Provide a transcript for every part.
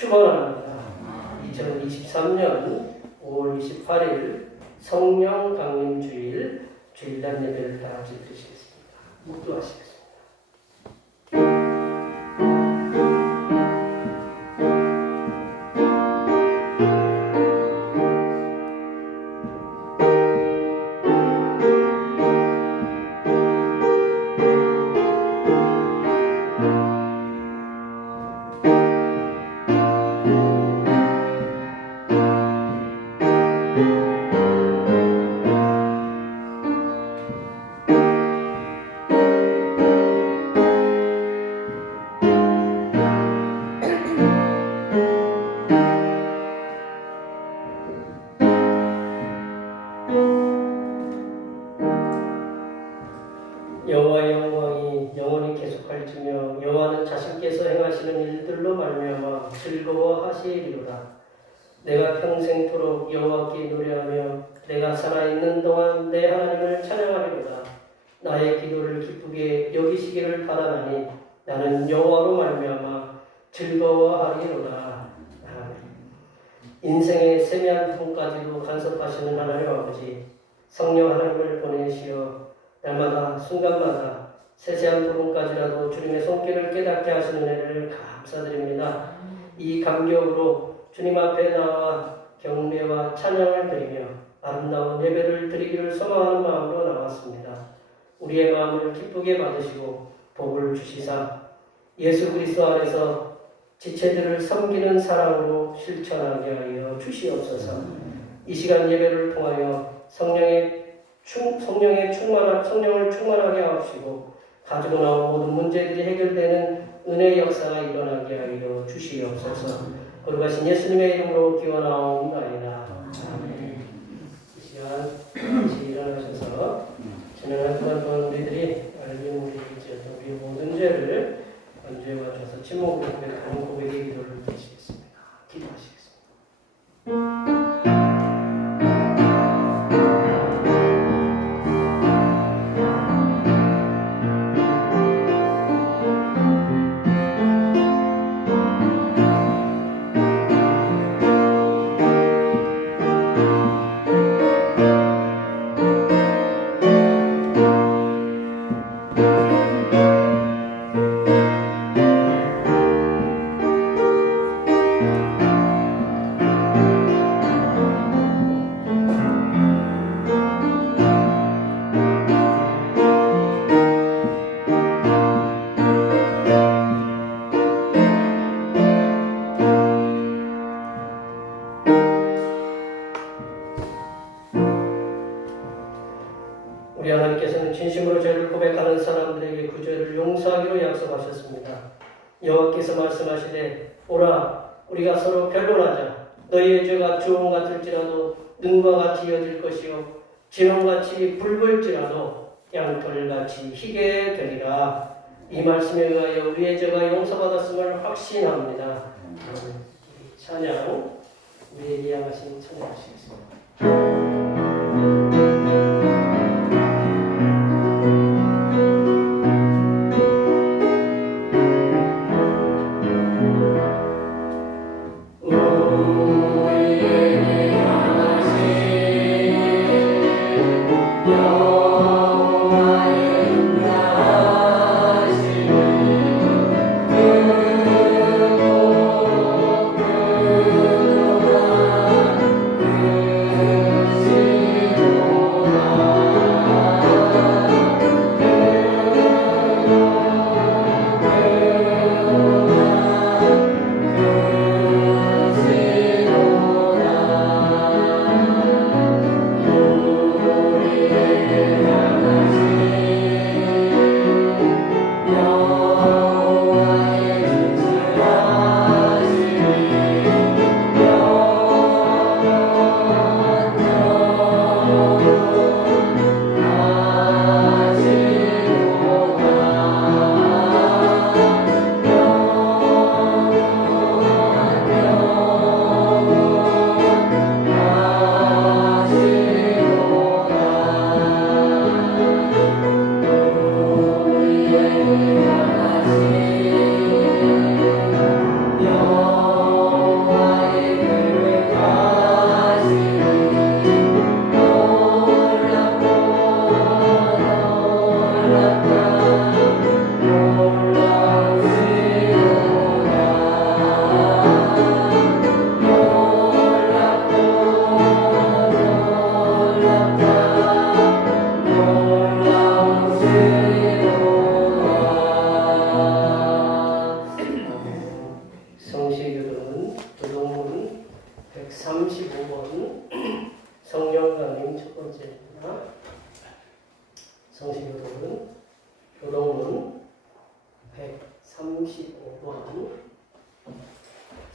축원합니다. 2023년 5월 28일 성령 강림 주일 주일날 예배를 다 같이 드리시겠습니다. 묵도하시겠습니다. 여호와의 영광이 영원히 계속할지며 여호와는 자신께서 행하시는 일들로 말미암아 즐거워하시리로다. 내가 평생토록 여호와께 노래하며 내가 살아있는 동안 내 하나님을 찬양하리로다. 나의 기도를 기쁘게 여기시기를 바라나니 나는 여호와로 말미암아 즐거워하리로다. 아멘. 인생의 세미한 부분까지도 간섭하시는 하나님 아버지, 성령 하나님을 보내시어 날마다 순간마다 세세한 부분까지라도 주님의 손길을 깨닫게 하시는 은혜를 감사드립니다. 이 감격으로 주님 앞에 나와 경배와 찬양을 드리며 아름다운 예배를 드리기를 소망하는 마음으로 나왔습니다. 우리의 마음을 기쁘게 받으시고 복을 주시사 예수 그리스도 안에서 지체들을 섬기는 사랑으로 실천하게 하여 주시옵소서. 이 시간 예배를 통하여 성령을 충만하게 하옵시고 가지고 나온 모든 문제들이 해결되는 은혜의 역사가 일어나게 하여 주시옵소서. 거룩하신 예수님의 이름으로 기원하옵나이다. 아멘. 이 시간 같이 일어나셔서 지난 동안 우리들이 알게 모르겠지어도 우리 모든 죄를 언제에 맞춰서 침묵으로 고백하는 고백의 기도를 드리시겠습니다. 기도하시겠습니다. 우리 하나님께서는 진심으로 죄를 고백하는 사람들에게 그 죄를 용서하기로 약속하셨습니다. 여호와께서 말씀하시되 오라 우리가 서로 변론하자. 너희의 죄가 주홍 같을지라도 눈과 같이 이어질 것이요 진홍같이 붉을지라도 양털같이 희게 되리라. 이 말씀에 의하여 우리의 죄가 용서받았음을 확신합니다. 찬양 우리에게 향하신 찬양하시겠습니다. 주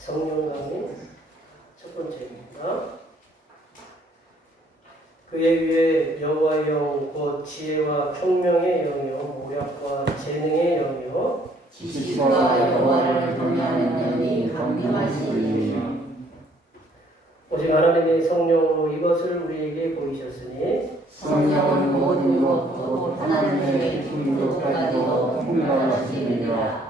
성령 강림 첫 번째입니다. 그의 위에 여호와의 영 곧 지혜와 총명의 영이요 모략과 재능의 영이요 지식과 여호와를 경외하는 영이 강림하시니 오직 하나님의 성령으로 이것을 우리에게 보이셨으니 성령은 모든 것도 하나님의 힘도까지도 통달하시느니라.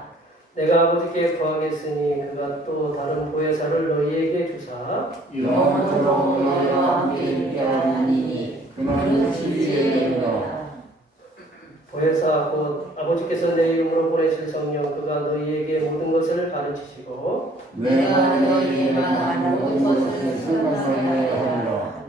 내가 아버지께 구하겠으니 그가 또 다른 보혜사를 너희에게 주사 영원토록 너희와 함께 있게 하나니 그는 진리의 영이라. 보혜사 곧 아버지께서 내 이름으로 보내실 성령 그가 너희에게 모든 것을 가르치시고 내가 너희에게 말한 모든 것을 생각하게 하리라.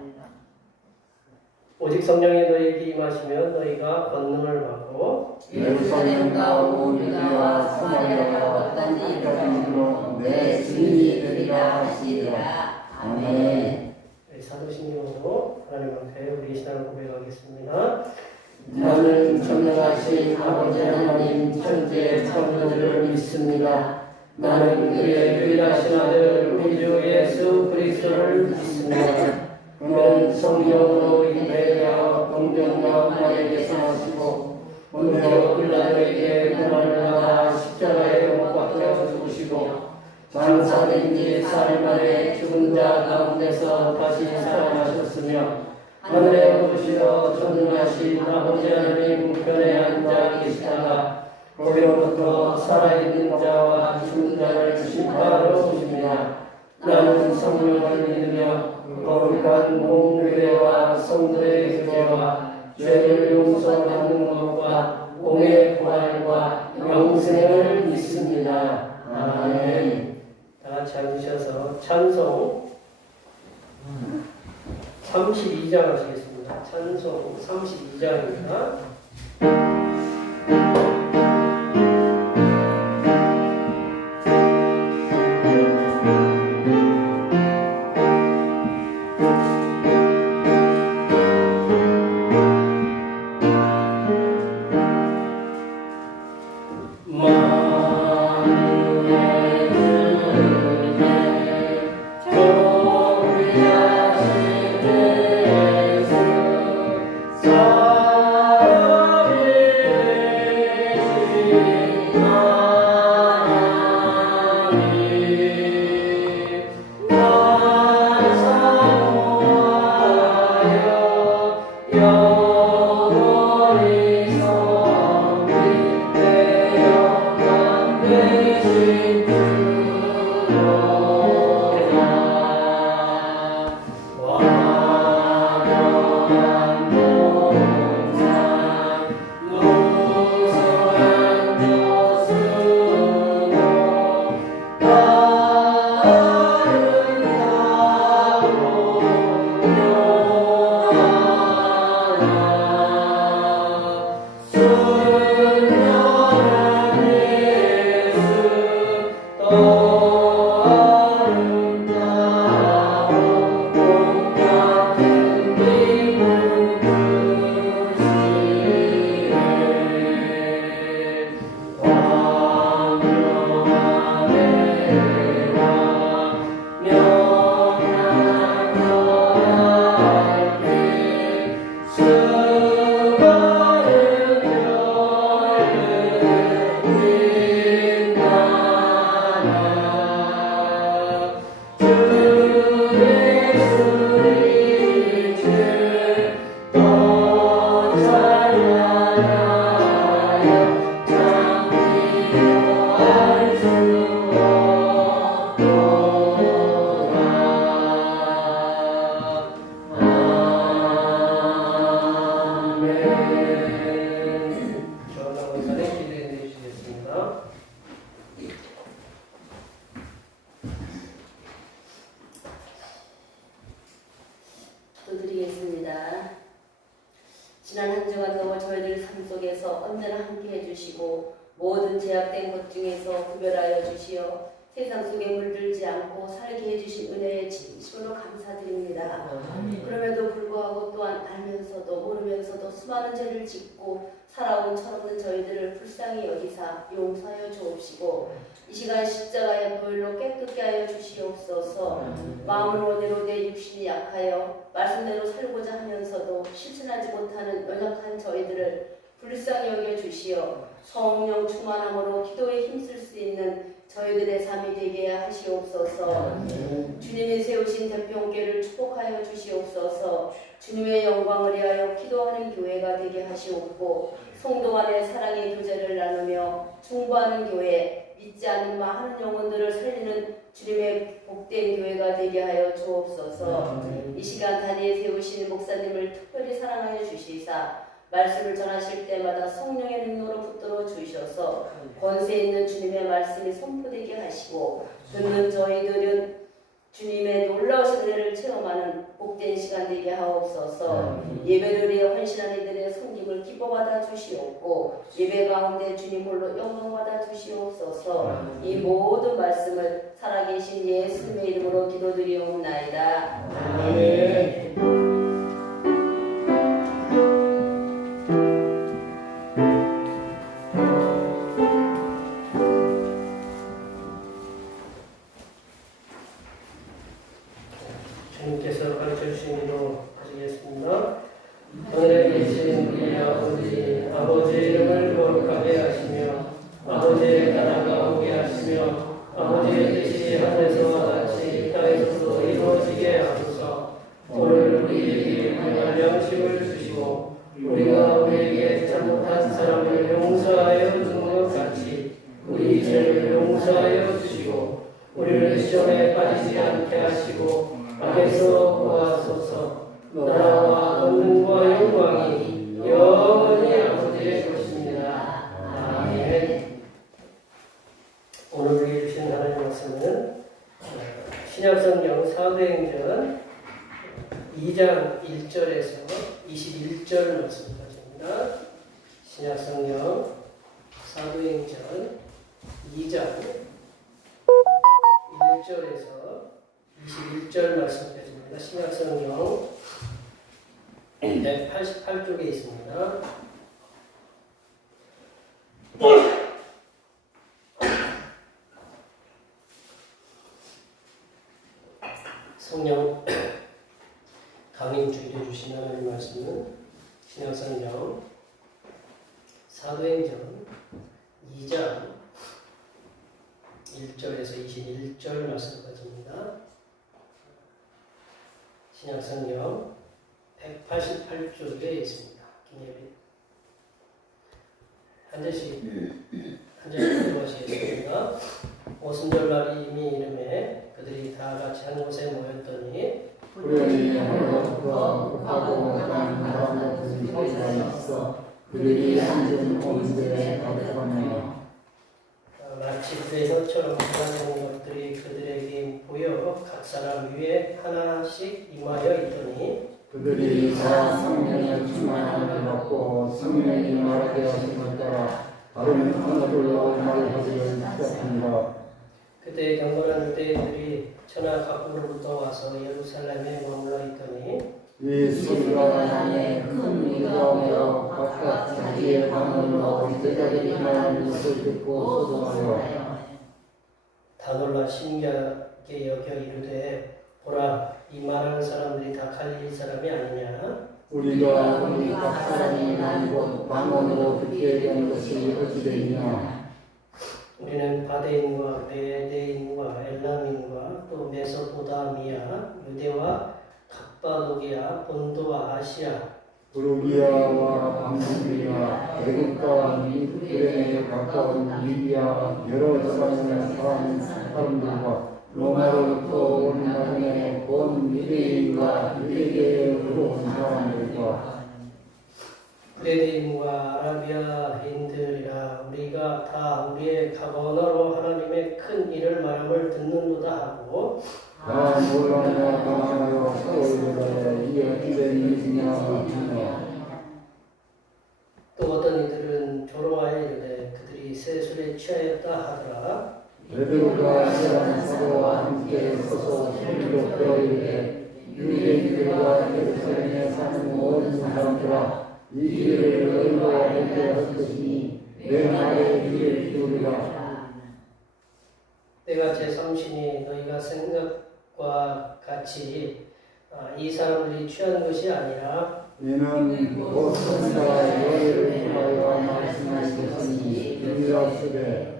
오직 성령이 너희에게 임하시면 너희가 권능을 받고 예루살렘과 온 유다와 사마리아와 땅까지 내 증인이 되리라 하시리라. 아멘. 사도신경으로 하나님 앞에 우리 신앙을 고백하겠습니다. 나는 전능하신 아버지 하나님 천지의 창조주를 믿습니다. 나는 그의 유일하신 아들 우리 주 예수 그리스도를 믿습니다. 그는 성령으로 잉태되어 동정녀 마리아에게서 나시고 본디오 빌라도에게 고난을 받아 십자가에 못 박혀 죽으시고 장사된 지 4일 만에 죽은 자 가운데서 다시 살아나셨으며 하늘에 오르시어 전능하신 아버지 하나님 우편에 앉아 계시다가 거기로부터 살아있는 자와 죽은 자를 심판하러 오십니다. 나는 성령을 믿으며 거룩한 공교회와 성도의 교제와 죄를 용서받는 것과 공의 부활과 영생을 믿습니다. 아멘. 다 같이 앉으셔서 찬송 32장 하시겠습니다. 찬송 32장입니다. 기도드리겠습니다. 지난 한 주간도 저희들 삶 속에서 언제나 함께 해주시고 모든 제약된 것 중에서 구별하여 주시어 세상 속에 물들지 않고 살게 해주신 은혜에 진심으로 감사드립니다. 그럼에도 불구하고 또한 알면서도 모르면서도 수많은 죄를 짓고 살아온 철없는 저희들을 불쌍히 여기사 용서하여 주옵시고 이 시간 십자가의 보혈로 깨끗게 하여 주시옵소서. 마음을 원해로 내 육신이 약하여 말씀대로 살고자 하면서도 실천하지 못하는 연약한 저희들을 불쌍히 여겨 주시어 성령 충만함으로 기도에 힘쓸 수 있는 저희들의 삶이 되게 하시옵소서. 주님이 세우신 대평교를 축복하여 주시옵소서. 주님의 영광을 위하여 기도하는 교회가 되게 하시옵고 성도 간의 사랑의 교제를 나누며 중보하는 교회, 믿지 않는 많은 영혼들을 살리는 주님의 복된 교회가 되게 하여 주옵소서. 이 시간 단위에 세우신 목사님을 특별히 사랑하여 주시사 말씀을 전하실 때마다 성령의 능력으로 붙들어 주셔서 권세 있는 주님의 말씀이 선포되게 하시고 듣는 저희들은 주님의 놀라우신 은혜를 체험하는 복된 시간 되게 하옵소서. 예배를 위해 헌신한 이들의 섬김을 기뻐받아 주시옵고 예배 가운데 주님 홀로 영광받아 주시옵소서. 이 모든 말씀을 살아계신 예수님의 이름으로 기도드리옵나이다. 아멘. 주님께서 가르쳐주신 대로 하시겠습니다. 하늘에 계신 우리 아버지, 아버지의 이름을 거룩하게 하시며 아버지의 나라가 오게 하시며 아버지의 뜻이 하늘에서와 같이 땅에서도 이루어지게 하소서. 오늘 우리에게 일용할 양식을 주시고 우리가 우리에게 잘못한 사람을 용서하여 주는 것 같이 우리 죄를 용서하여 주시고 우리를 시험에 빠지지 않게 하시고 악에서 구하소서. 나라와 권능과 영광이 영원히 아버지의 것입니다. 아멘. 오늘 우리에게 주신 하나님의 말씀은 신약성경 사도행전 2장 1절에서 21절 말씀까지입니다. 신약성경 사도행전 2장 1절에서 21절 말씀까지입니다. 신약성경 188쪽에 있습니다. 성령 강림 주기해 주신 하나님의 말씀은 신약성경 사도행전 2장 1절에서 21절 말씀까지입니다. 신약성경 188쪽에 있습니다. 김예빈 한 절씩 공부하시겠습니다. 오순절날이 이미 이름에 그들이 다 같이 한 곳에 모였더니 그들이 하늘로부터 북하고 난 바람같은 소리가 있어 그들이 앉은 온들에 가득하며 마치 불의 혀처럼 달아나는 것들이 그들에게 보여 각 사람 위에 하나씩 임하여 있더니 그들이 다 성령의 충만함을 받고 성령이 말하게 하심을 따라 다른 언어들로 말하기를 시작합니다. 그때 경건한 유대인들이 천하 각국으로부터 와서 예루살렘에 머물러 있더니 이 수가 안에 큰 무리가 모여 각각 자기의 방언으로 제자들이 말하는 것을 듣고 소동하여 다 놀라 신기하게 여겨 이르되 보라 이 말하는 사람들이 다 갈릴리 사람이 아니냐. 우리가 우리 각 사람이 난 곳 방언으로 듣게 된 것이 어찌 되느냐. 우리는 바데인과 메데인과 엘람인과 또 메소포다미아 유대와 갑바도기아 본도와 아시아 부르기아와 방송리아 애국과 미국에 가까운 리비아 여러 지방의 사람들과 로마로부터 온 나중에 온 유대인과 유대계로 온 사람들과 유대인과 아라비아인들이라 우리가 다 우리의 각 언어로 하나님의 큰 일을 말함을 듣는도다 하고 다 놀라며 당하여 서로를 이게 어찌 된 일이냐 하며 또 어떤 이들은 조롱하여 이르되 그들이 세술에 취하였다 하더라. 베드로가 시간 사도와 함께 서서 소리로 끌어이르되 유대인들과 예루살렘에 사는 모든 사람들아 이 길을 너희가 알게 할 것이니 내 말에 귀를 기울이라. 내가 제3신이 너희가 생각과 같이 이 사람들이 취한 것이 아니라 이는 곧 선지자가 너희를 통하여 말씀하신 것이니 유일하시되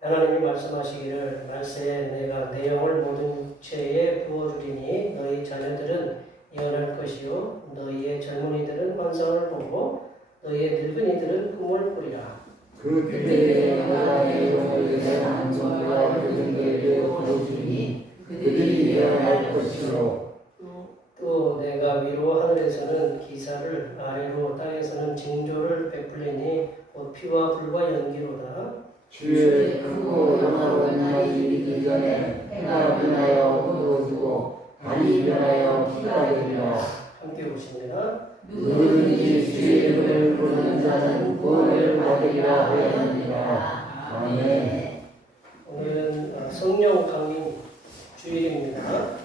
하나님이 말씀하시기를 말세에 내가 내 영을 모든 죄에 부어주리니 너희 자녀들은 예언할 것이요 너희의 젊은이들은 환상을 보고 너희의 늙은이들은 꿈을 꾸리라. 그 때에 내가 내 영을 내 안전과 그들에게 보여주니 그들이 예언할 것이요 또 내가 위로 하늘에서는 기사를 아래로 땅에서는 징조를 베풀리니 곧 피와 불과 연기로다. 주의 크고 영화로운 날이 이르기 전에 해가 변하여 어두워지고 달이 변하여 피가 되리라. 함께 보십니다. 누구든지 주의 이름을 부르는 자는 구원을 받으리라 하였느니라. 아멘. 오늘은 성령 강림 주일입니다.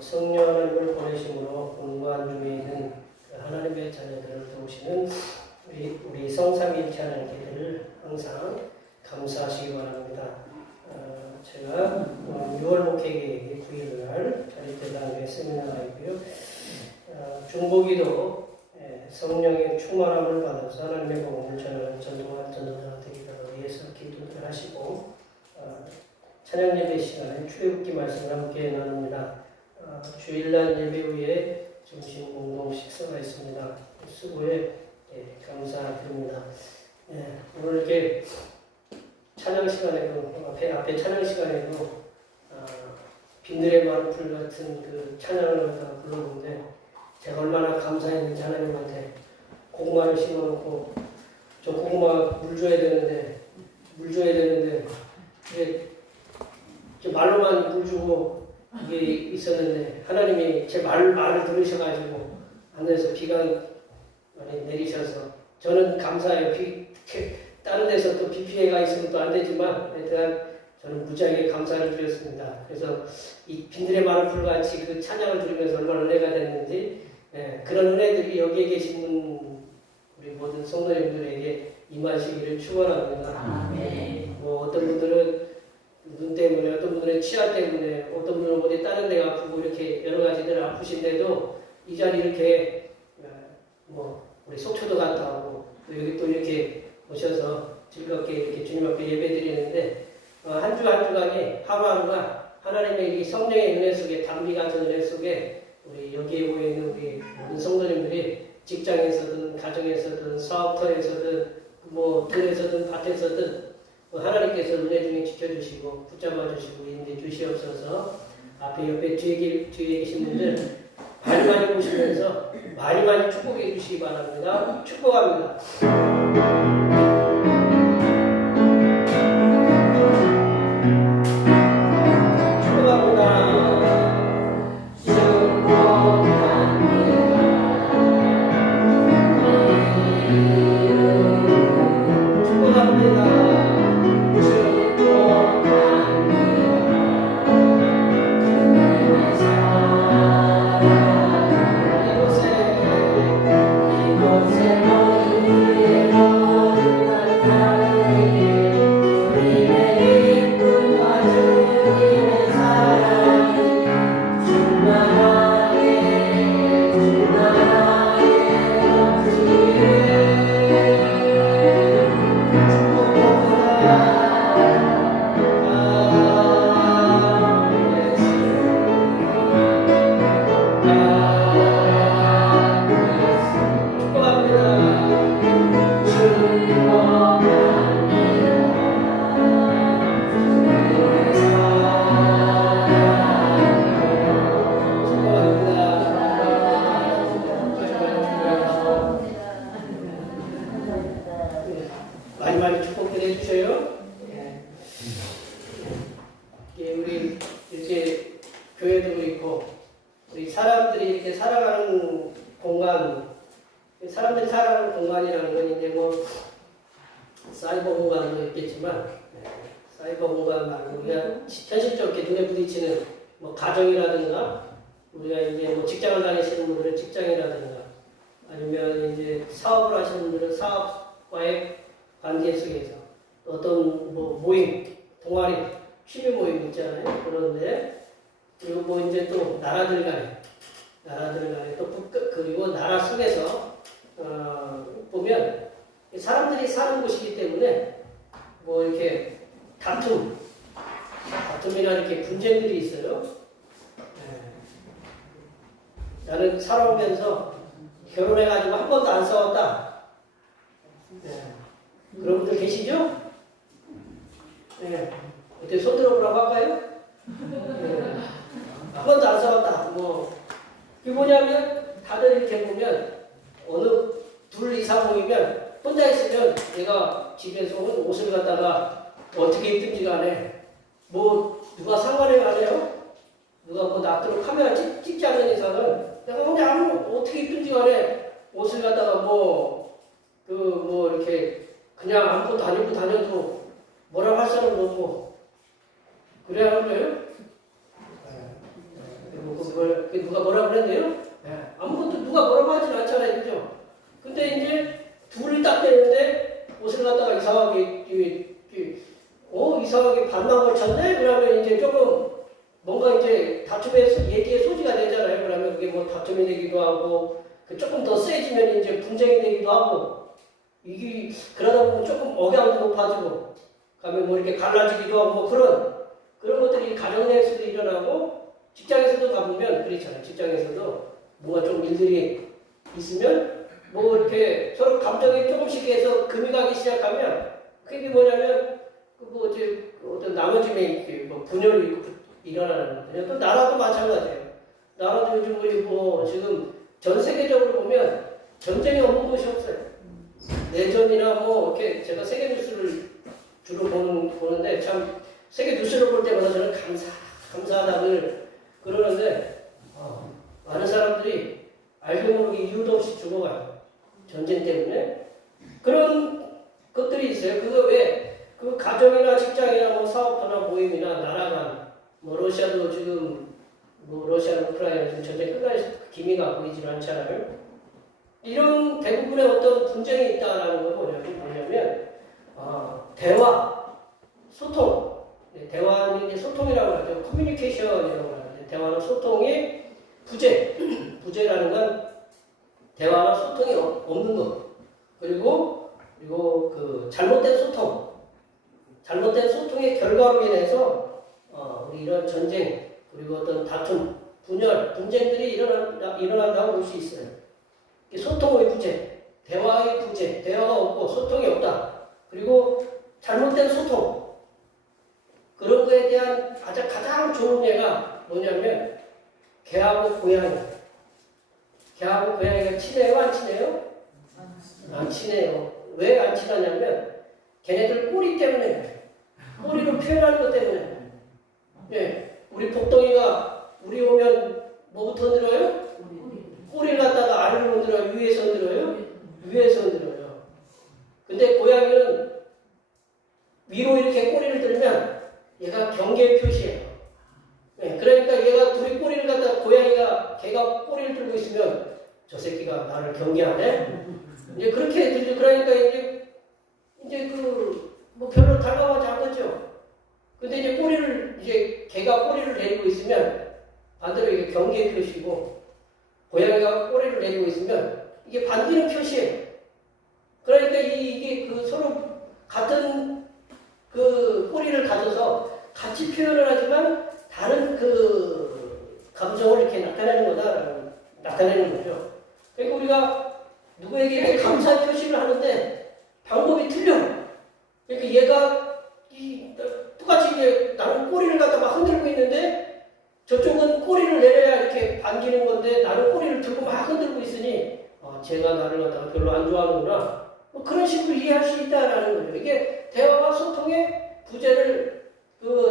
성령 하나님을 보내심으로 본관 중에 있는 하나님의 자녀들을 도우시는 우리 성삼일체 하나님께를 항상 감사하시기 바랍니다. 제가 6월 목회계획의 9일날 자립대당회 세미나가 있고요. 중보기도 성령의 충만함을 받아서 하나님의 복음을 전하는 전도할 전도자 되기를 위해서 기도를 하시고 찬양 예배 시간에 출애굽기 말씀을 함께 나눕니다. 주일날 예배 후에 점심 공동 식사가 있습니다. 수고에 감사드립니다. 오늘 이렇게 찬양 시간에도 앞에 찬양 시간에도 비늘의 많은 불 같은 그 찬양을 불러보는데 제가 얼마나 감사했는지 하나님한테 고구마를 심어놓고 저 고구마 물 줘야 되는데 이게 말로만 물 주고 이게 있었는데 하나님이 제 말을 들으셔가지고 하늘에서 비가 많이 내리셔서 저는 감사해요. 다른 데서 또 비 피해가 있으면 또 안 되지만 일단 저는 무지하게 감사를 드렸습니다. 그래서 이 빈들의 많은 불같이 그 찬양을 들으면서 얼마나 은혜가 됐는지 그런 은혜들이 여기에 계신 우리 모든 성도님들에게 임하시기를 축원합니다. 뭐 어떤 분들은 눈 때문에, 어떤 분들은 치아 때문에, 어떤 분은 어디 다른 데가 아프고 이렇게 여러 가지들 아프신데도 이 자리 이렇게 뭐 우리 속초도 갔다 오고 또 여기 또 이렇게 오셔서 즐겁게 이렇게 주님 앞에 예배드리는데 한 주 한 주간이 하루하루가 하나님의 이 성령의 은혜 속에 담비 같은 은혜 속에 우리 여기에 모여 있는 우리 모든 성도님들이 직장에서든 가정에서든 사업터에서든 뭐 들에서든 밭에서든 하나님께서 은혜 중에 지켜주시고 붙잡아 주시고 인도해 주시옵소서. 앞에 옆에 뒤에 계신 분들 많이 보시면서 많이 축복해 주시기 바랍니다. 축복합니다. 많이 축복해 주셔요. 우리 이렇게 교회도 그렇고 우리 사람들이 이렇게 살아가는 공간, 사람들이 살아가는 공간이라는 건 이제 뭐 사이버 공간도 있겠지만 사이버 공간 말고 우리가 현실적으로 눈에 부딪히는 뭐 가정이라든가 우리가 이제 뭐 직장을 다니시는 분들은 직장이라든가 아니면 이제 사업을 하시는 분들은 사업과의 관계 속에서 어떤 뭐 모임, 동아리, 취미 모임 있잖아요. 그런데 그리고 뭐 이제 또 나라들 간에 또 그리고 나라 속에서 보면 사람들이 사는 곳이기 때문에 뭐 이렇게 다툼이나 이렇게 분쟁들이 있어요. 나는 살아오면서 결혼해가지고 한 번도 안 싸웠다. 그런 분들 계시죠? 어떻게 손 들어보라고 할까요? 한 번도 안 싸웠다. 그게 뭐냐면 다들 이렇게 보면 어느 둘 이상 모이면 혼자 있으면 내가 집에서 옷을 갖다가 어떻게 입든지 간에 뭐 누가 상관에 가세요? 누가 뭐 놔두고 카메라 찍지 않는 이상은 내가 그냥 어떻게 입든지 간에 옷을 갖다가 이렇게 그냥 안고 다녀도 뭐라고 할 사람도 없고 그래야 하는 거예요? 누가 뭐라고 그랬네요? 아무것도 누가 뭐라고 하진 않잖아요. 그죠? 근데 이제 둘이 딱 되는데 옷을 갖다가 이상하게 반만 걸쳤네? 그러면 이제 조금 뭔가 이제 얘기의 소지가 되잖아요. 그러면 그게 뭐 다툼이 되기도 하고 조금 더 세지면 이제 분쟁이 되기도 하고 이게 그러다 보면 조금 억양도 높아지고 가면 뭐 이렇게 갈라지기도 하고 뭐 그런 것들이 가정 내에서도 일어나고 직장에서도 가보면 그렇잖아요. 직장에서도 뭔가 좀 일들이 있으면 뭐 이렇게 서로 감정이 조금씩 해서 금이 가기 시작하면 그게 뭐냐면 어떤 나머짐에 이렇게 뭐 분열이 일어나는 거거든요. 또 나라도 마찬가지예요. 나라도 요즘 우리 지금 전 세계적으로 보면 전쟁이 없는 곳이 없어요. 내전이나 이렇게 제가 세계 뉴스를 주로 보는데 참 세계 뉴스를 볼 때마다 저는 감사하다고 그러는데 많은 사람들이 알고 모르게 이유도 없이 죽어가요. 전쟁 때문에. 그런 것들이 있어요. 그거 그 가정이나 직장이나 사업하나 모임이나 나라 간 러시아도 지금 러시아나 우크라이나 지금 전쟁 끝날 기미가 보이질 않잖아요. 이런 대부분의 어떤 분쟁이 있다라는 건 뭐냐면 대화, 소통. 대화는 이제 소통이라고 하죠. 커뮤니케이션이라고 하는데 대화나 소통의 부재라는 건 대화나 소통이 없는 것. 그리고 그 잘못된 소통의 결과로 인해서 우리 이런 전쟁 그리고 어떤 다툼, 분쟁들이 일어난다고 볼 수 있어요. 소통의 부재, 대화의 부재, 대화가 없고 소통이 없다. 그리고 잘못된 소통. 그런 거에 대한 가장 좋은 예가 뭐냐면 개하고 고양이가 친해요? 안 친해요? 안 친해요. 왜 안 친하냐면 걔네들 꼬리 때문에 꼬리로 표현하는 것 때문에 우리 복덩이가 우리 오면 뭐부터 흔들어요? 꼬리를 갖다가 아래로 흔들어요? 위에서 흔들어요? 위에서 흔들어요. 근데 고양이는 위로 이렇게 꼬리를 들면 얘가 경계의 표시예요. 그러니까 얘가 둘이 꼬리를 갖다 걔가 꼬리를 들고 있으면 저 새끼가 나를 경계하네? 이제 그렇게 들죠. 그러니까 이제 별로 다가가지 않겠죠. 근데 이제 걔가 꼬리를 내리고 있으면 반대로 이게 경계의 표시고 고양이가 꼬리를 내리고 있으면 이게 반기는 표시예요. 그러니까 이게 서로 같은 꼬리를 가져서 같이 표현을 하지만 다른 감정을 이렇게 나타내는 거죠. 그러니까 우리가 누구에게 감사 표시를 하는데 방법이 틀려. 그러니까 얘가 똑같이 이제 나는 꼬리를 갖다 막 흔들고 있는데 저쪽은 꼬리를 내려야 이렇게 반기는 건데 나는 꼬리를 들고 막 흔들고 있으니 쟤가 나를 갖다가 별로 안 좋아하는구나. 그런 식으로 이해할 수 있다라는 거죠. 이게 대화와 소통의 부재를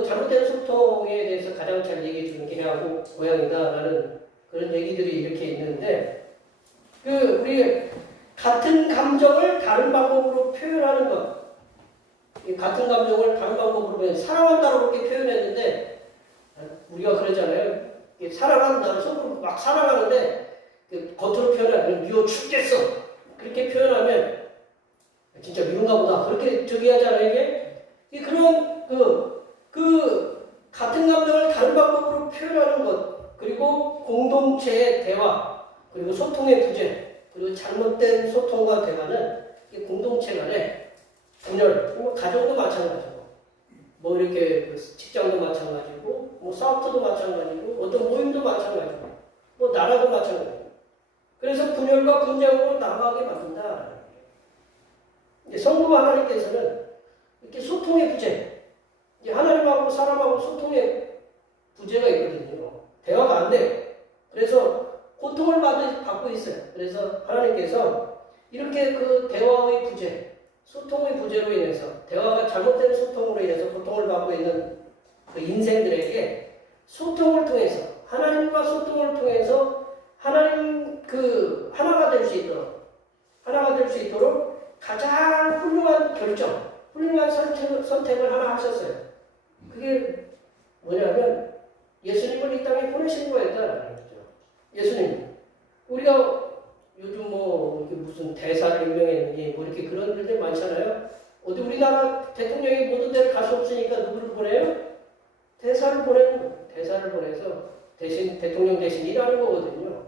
잘못된 소통에 대해서 가장 잘 얘기해 주는 개하고 고양이다라는 그런 얘기들이 이렇게 있는데 우리 같은 감정을 다른 방법으로 표현하는 것 이 같은 감정을 다른 방법으로 표현, 사랑한다고 그렇게 표현했는데 우리가 그러잖아요. 사랑한다, 속으로 막 사랑하는데 겉으로 표현하면 미워 죽겠어 그렇게 표현하면 진짜 미운가 보다 그렇게 저기 하잖아요. 이게 그런 그 같은 감정을 다른 방법으로 표현하는 것, 그리고 공동체의 대화, 그리고 소통의 부재, 그리고 잘못된 소통과 대화는 공동체 간의 분열, 뭐 가정도 마찬가지고, 뭐 이렇게 직장도 마찬가지고, 뭐 사업도 마찬가지고, 어떤 모임도 마찬가지고, 뭐 나라도 마찬가지고. 그래서 분열과 분쟁으로 나가게 만든다. 성부 하나님께서는 이렇게 소통의 부재, 하나님하고 사람하고 소통의 부재가 있거든요. 대화가 안 돼요. 그래서 고통을 받고 있어요. 그래서 하나님께서 이렇게 그 대화의 부재, 소통의 부재로 인해서, 대화가 잘못된 소통으로 인해서 고통을 받고 있는 그 인생들에게 소통을 통해서, 하나님과 소통을 통해서 하나님 하나가 될 수 있도록 가장 훌륭한 결정, 훌륭한 선택을 하나 하셨어요. 그게 뭐냐면 예수님을 이 땅에 보내신 거였다는 거죠. 예수님, 우리가 요즘 뭐 무슨 대사를 임명했느니 뭐 이렇게 그런 일들 많잖아요. 어디 우리나라 대통령이 모든 데를 갈 수 없으니까 누구를 보내요? 대사를 보내는 거예요. 대사를 보내서 대통령 대신 일하는 거거든요.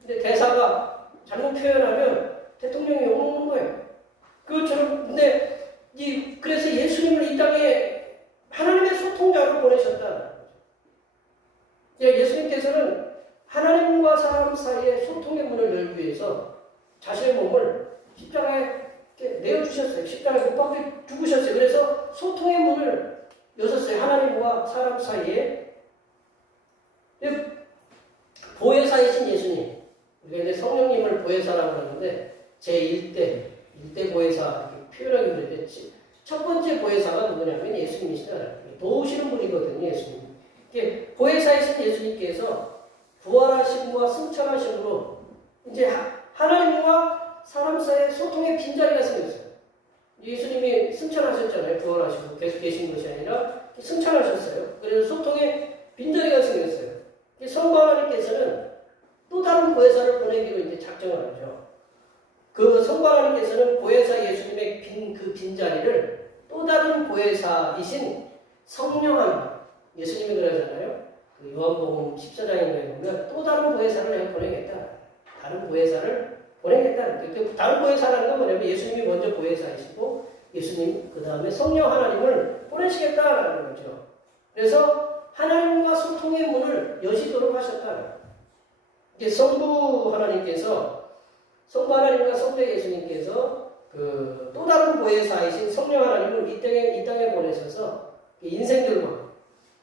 근데 대사가 잘못 표현하면 대통령이 욕먹는 거예요. 그것처럼, 근데 그래서 예수님을 이 땅에 하나님의 소통자로 보내셨다. 예수님께서는 하나님과 사람 사이에 소통의 문을 열기 위해서 자신의 몸을 십자가에 내어주셨어요. 십자가에 못 박혀 죽으셨어요. 그래서 소통의 문을 여셨어요. 하나님과 사람 사이에. 보혜사이신 예수님. 우리가 이제 성령님을 보혜사라고 하는데 제1대 보혜사 이렇게 표현하기 그랬는데 첫 번째 보혜사가 누구냐면 예수님이시다. 도우시는 분이거든요. 예수님. 보혜사이신 예수님께서 부활하심과 승천하심으로 이제 하나님과 사람 사이의 소통의 빈자리가 생겼어요. 예수님이 승천하셨잖아요. 부활하시고 계속 계신 것이 아니라 승천하셨어요. 그래서 소통의 빈자리가 생겼어요. 성부 하나님께서는 또 다른 보혜사를 보내기로 이제 작정을 하죠. 그 성부 하나님께서는 보혜사 예수님의 빈자리를 또 다른 보혜사이신 성령 하나님, 예수님이 그러잖아요. 그 요한복음 14장에 보면 또 다른 보혜사를 내가 보내겠다. 다른 보혜사를 보내겠다. 그 다른 보혜사라는 건 뭐냐면 예수님이 먼저 보혜사이시고 예수님 그 다음에 성령 하나님을 보내시겠다라는 거죠. 그래서 하나님과 소통의 문을 여시도록 하셨다. 이게 성부 하나님과 성자 예수님께서 그 또 다른 보혜사이신 성령 하나님을 이 땅에 보내셔서 인생들과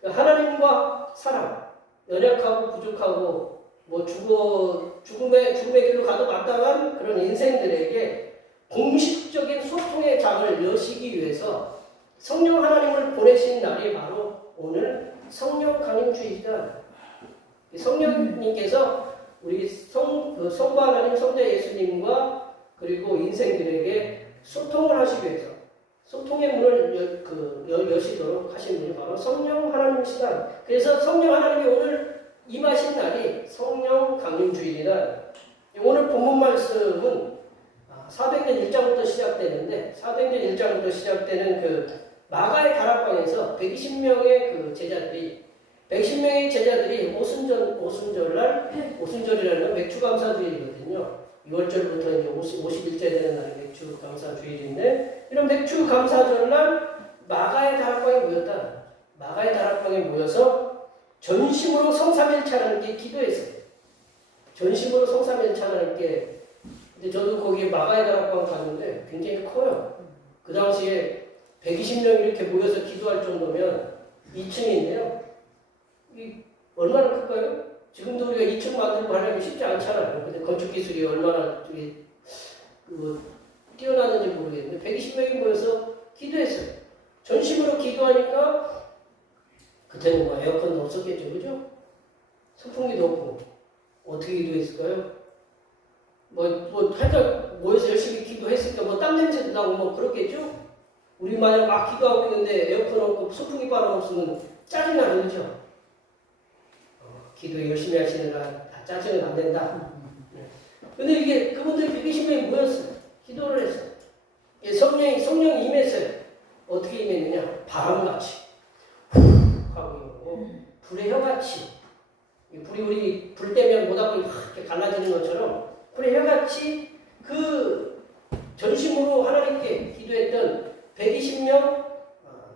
하나님과 사람, 연약하고 부족하고 뭐 죽음의 길로 가도 마땅한 그런 인생들에게 공식적인 소통의 장을 여시기 위해서 성령 하나님을 보내신 날이 바로 오늘 성령 강림주일이다. 성령님께서 우리 성부 하나님, 성자 예수님과 그리고 인생들에게 소통을 하시기 위해서 소통의 문을 여시도록 하신 분이 바로 성령 하나님이시다. 그래서 성령 하나님이 오늘 임하신 날이 성령 강림주일이다. 오늘 본문 말씀은 400년 1장부터 시작되는데 400년 1장부터 시작되는 그 마가의 다락방에서 120명의 제자들이 오순절이라는 건 맥주감사주일이거든요. 6월절부터 이제 50일째 되는 날이 맥주감사주일인데 이런 맥주감사절날 마가의 다락방에 모였다. 마가의 다락방에 모여서 전심으로 성삼일체 하나님께 기도했어요. 전심으로 성삼일체 하나님께. 근데 저도 거기 마가의 다락방 갔는데 굉장히 커요. 그 당시에 120명이 이렇게 모여서 기도할 정도면 2층인데요. 이 얼마나 클까요? 지금도 우리가 2층 만들고 하려면 쉽지 않잖아요. 근데 건축 기술이 얼마나 뛰어나는지 모르겠는데 120명이 모여서 기도했어요. 전심으로 기도하니까 그때는 뭐 에어컨도 없었겠죠, 그죠? 선풍기도 없고 어떻게 기도했을까요? 하여튼 모여서 열심히 기도했으니까 뭐 땀 냄새도 나고 뭐 그렇겠죠? 우리 만약 막 기도하고 있는데 에어컨 없고 선풍기 바람 없으면 짜증나죠, 그죠? 기도 열심히 하시느라 짜증은 안 된다. 근데 이게 그분들이 120명이 모였어요. 기도를 했어요. 성령이 임했어요. 어떻게 임했느냐? 바람같이 훅 하고 불의 혀같이, 불이 우리 불 때면 모닥불이 이렇게 갈라지는 것처럼 불의 혀같이 그 전심으로 하나님께 기도했던 120명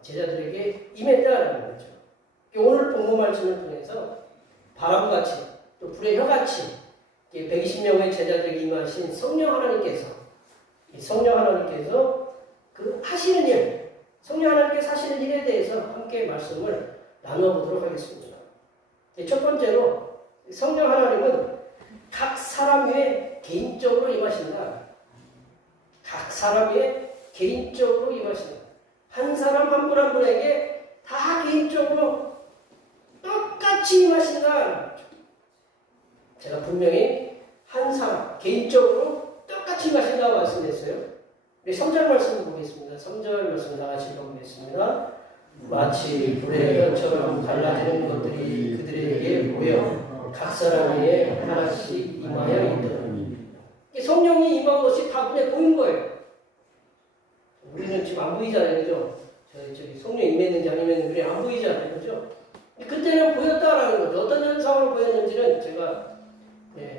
제자들에게 임했다라는 거죠. 오늘 본문 말씀을 통해서 바람같이 또 불의 혀같이 120명의 제자들에게 임하신 성령 하나님께서 그 하시는 일, 성령 하나님께서 하시는 일에 대해서 함께 말씀을 나눠보도록 하겠습니다. 첫 번째로 성령 하나님은 각 사람 위에 개인적으로 임하신다. 각 사람 위에 개인적으로 임하신다. 한 사람 한 분 한 분에게 다 개인적으로 똑같이 임하신다. 제가 분명히 한 사람 개인적으로 똑같이 임하신다고 말씀했어요. 우리 3절 말씀 보겠습니다. 3절 말씀 다 같이 읽어보겠습니다. 마치 불의 혀처럼 갈라지는 것들이 그들에게 모여 각 사람 위에 하나씩 임하여 있더니 성령이 임한 것이 다 눈에 보인 거예요. 우리는 지금 안 보이잖아요, 그죠? 저기 성령 임했는지 아니면 그래 안 보이잖아요, 그죠? 그때는 보였다라는 거죠. 어떤 현상으로 보였는지는 제가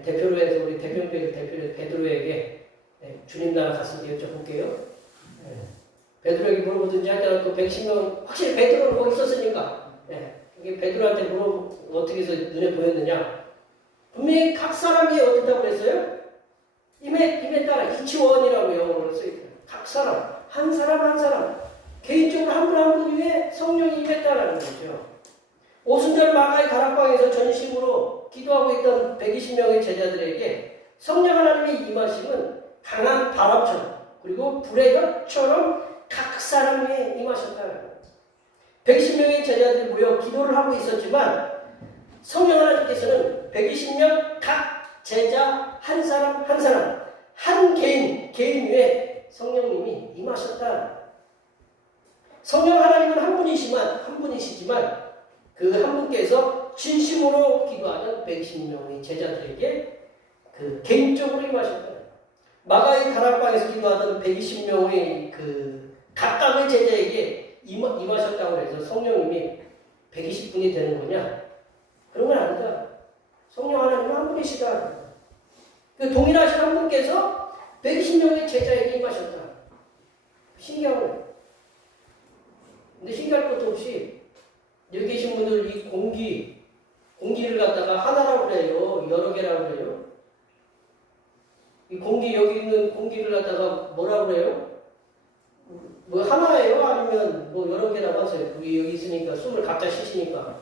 대표로 해서 우리 대표 베드로에게 주님 나라 갔을 때 여쭤볼게요. 베드로에게 물어보든지 하여튼 그 110명 확실히 베드로는 거기 있었으니까 이게 베드로한테 물어보고 어떻게 해서 눈에 보였느냐? 분명히 각 사람이 어떻다고 그랬어요? 임했다. 이치원이라고 영어로 써있어요. 각 사람, 한 사람 개인적으로 한 분 한 분 위에 성령이 임했다라는 거죠. 오순절 마가의 다락방에서 전심으로 기도하고 있던 120명의 제자들에게 성령 하나님의 임하심은 강한 바람처럼 그리고 불의 혀처럼 각 사람 위에 임하셨다는 거예요. 120명의 제자들이 모여 기도를 하고 있었지만 성령 하나님께서는 120명 각 제자 한 사람 한 개인 위에 성령님이 임하셨다. 성령 하나님은 한 분이시지만 그 한 분께서 진심으로 기도하는 120명의 제자들에게 그 개인적으로 임하셨다. 마가의 다락방에서 기도하던 120명의 그 각각의 제자에게 임하셨다고 해서 성령님이 120분이 되는 거냐? 그런 건 아니다. 성령 하나님은 한 분이시다. 그 동일하신 한 분께서 120명의 제자에게 임하셨다. 신기한 거예요. 근데 신기할 것도 없이 여기 계신 분들 이 공기를 갖다가 하나라고 그래요? 여러 개라고 그래요? 이 여기 있는 공기를 갖다가 뭐라고 그래요? 뭐 하나예요? 아니면 뭐 여러 개라고 하세요? 우리 여기 있으니까 숨을 각자 쉬시니까.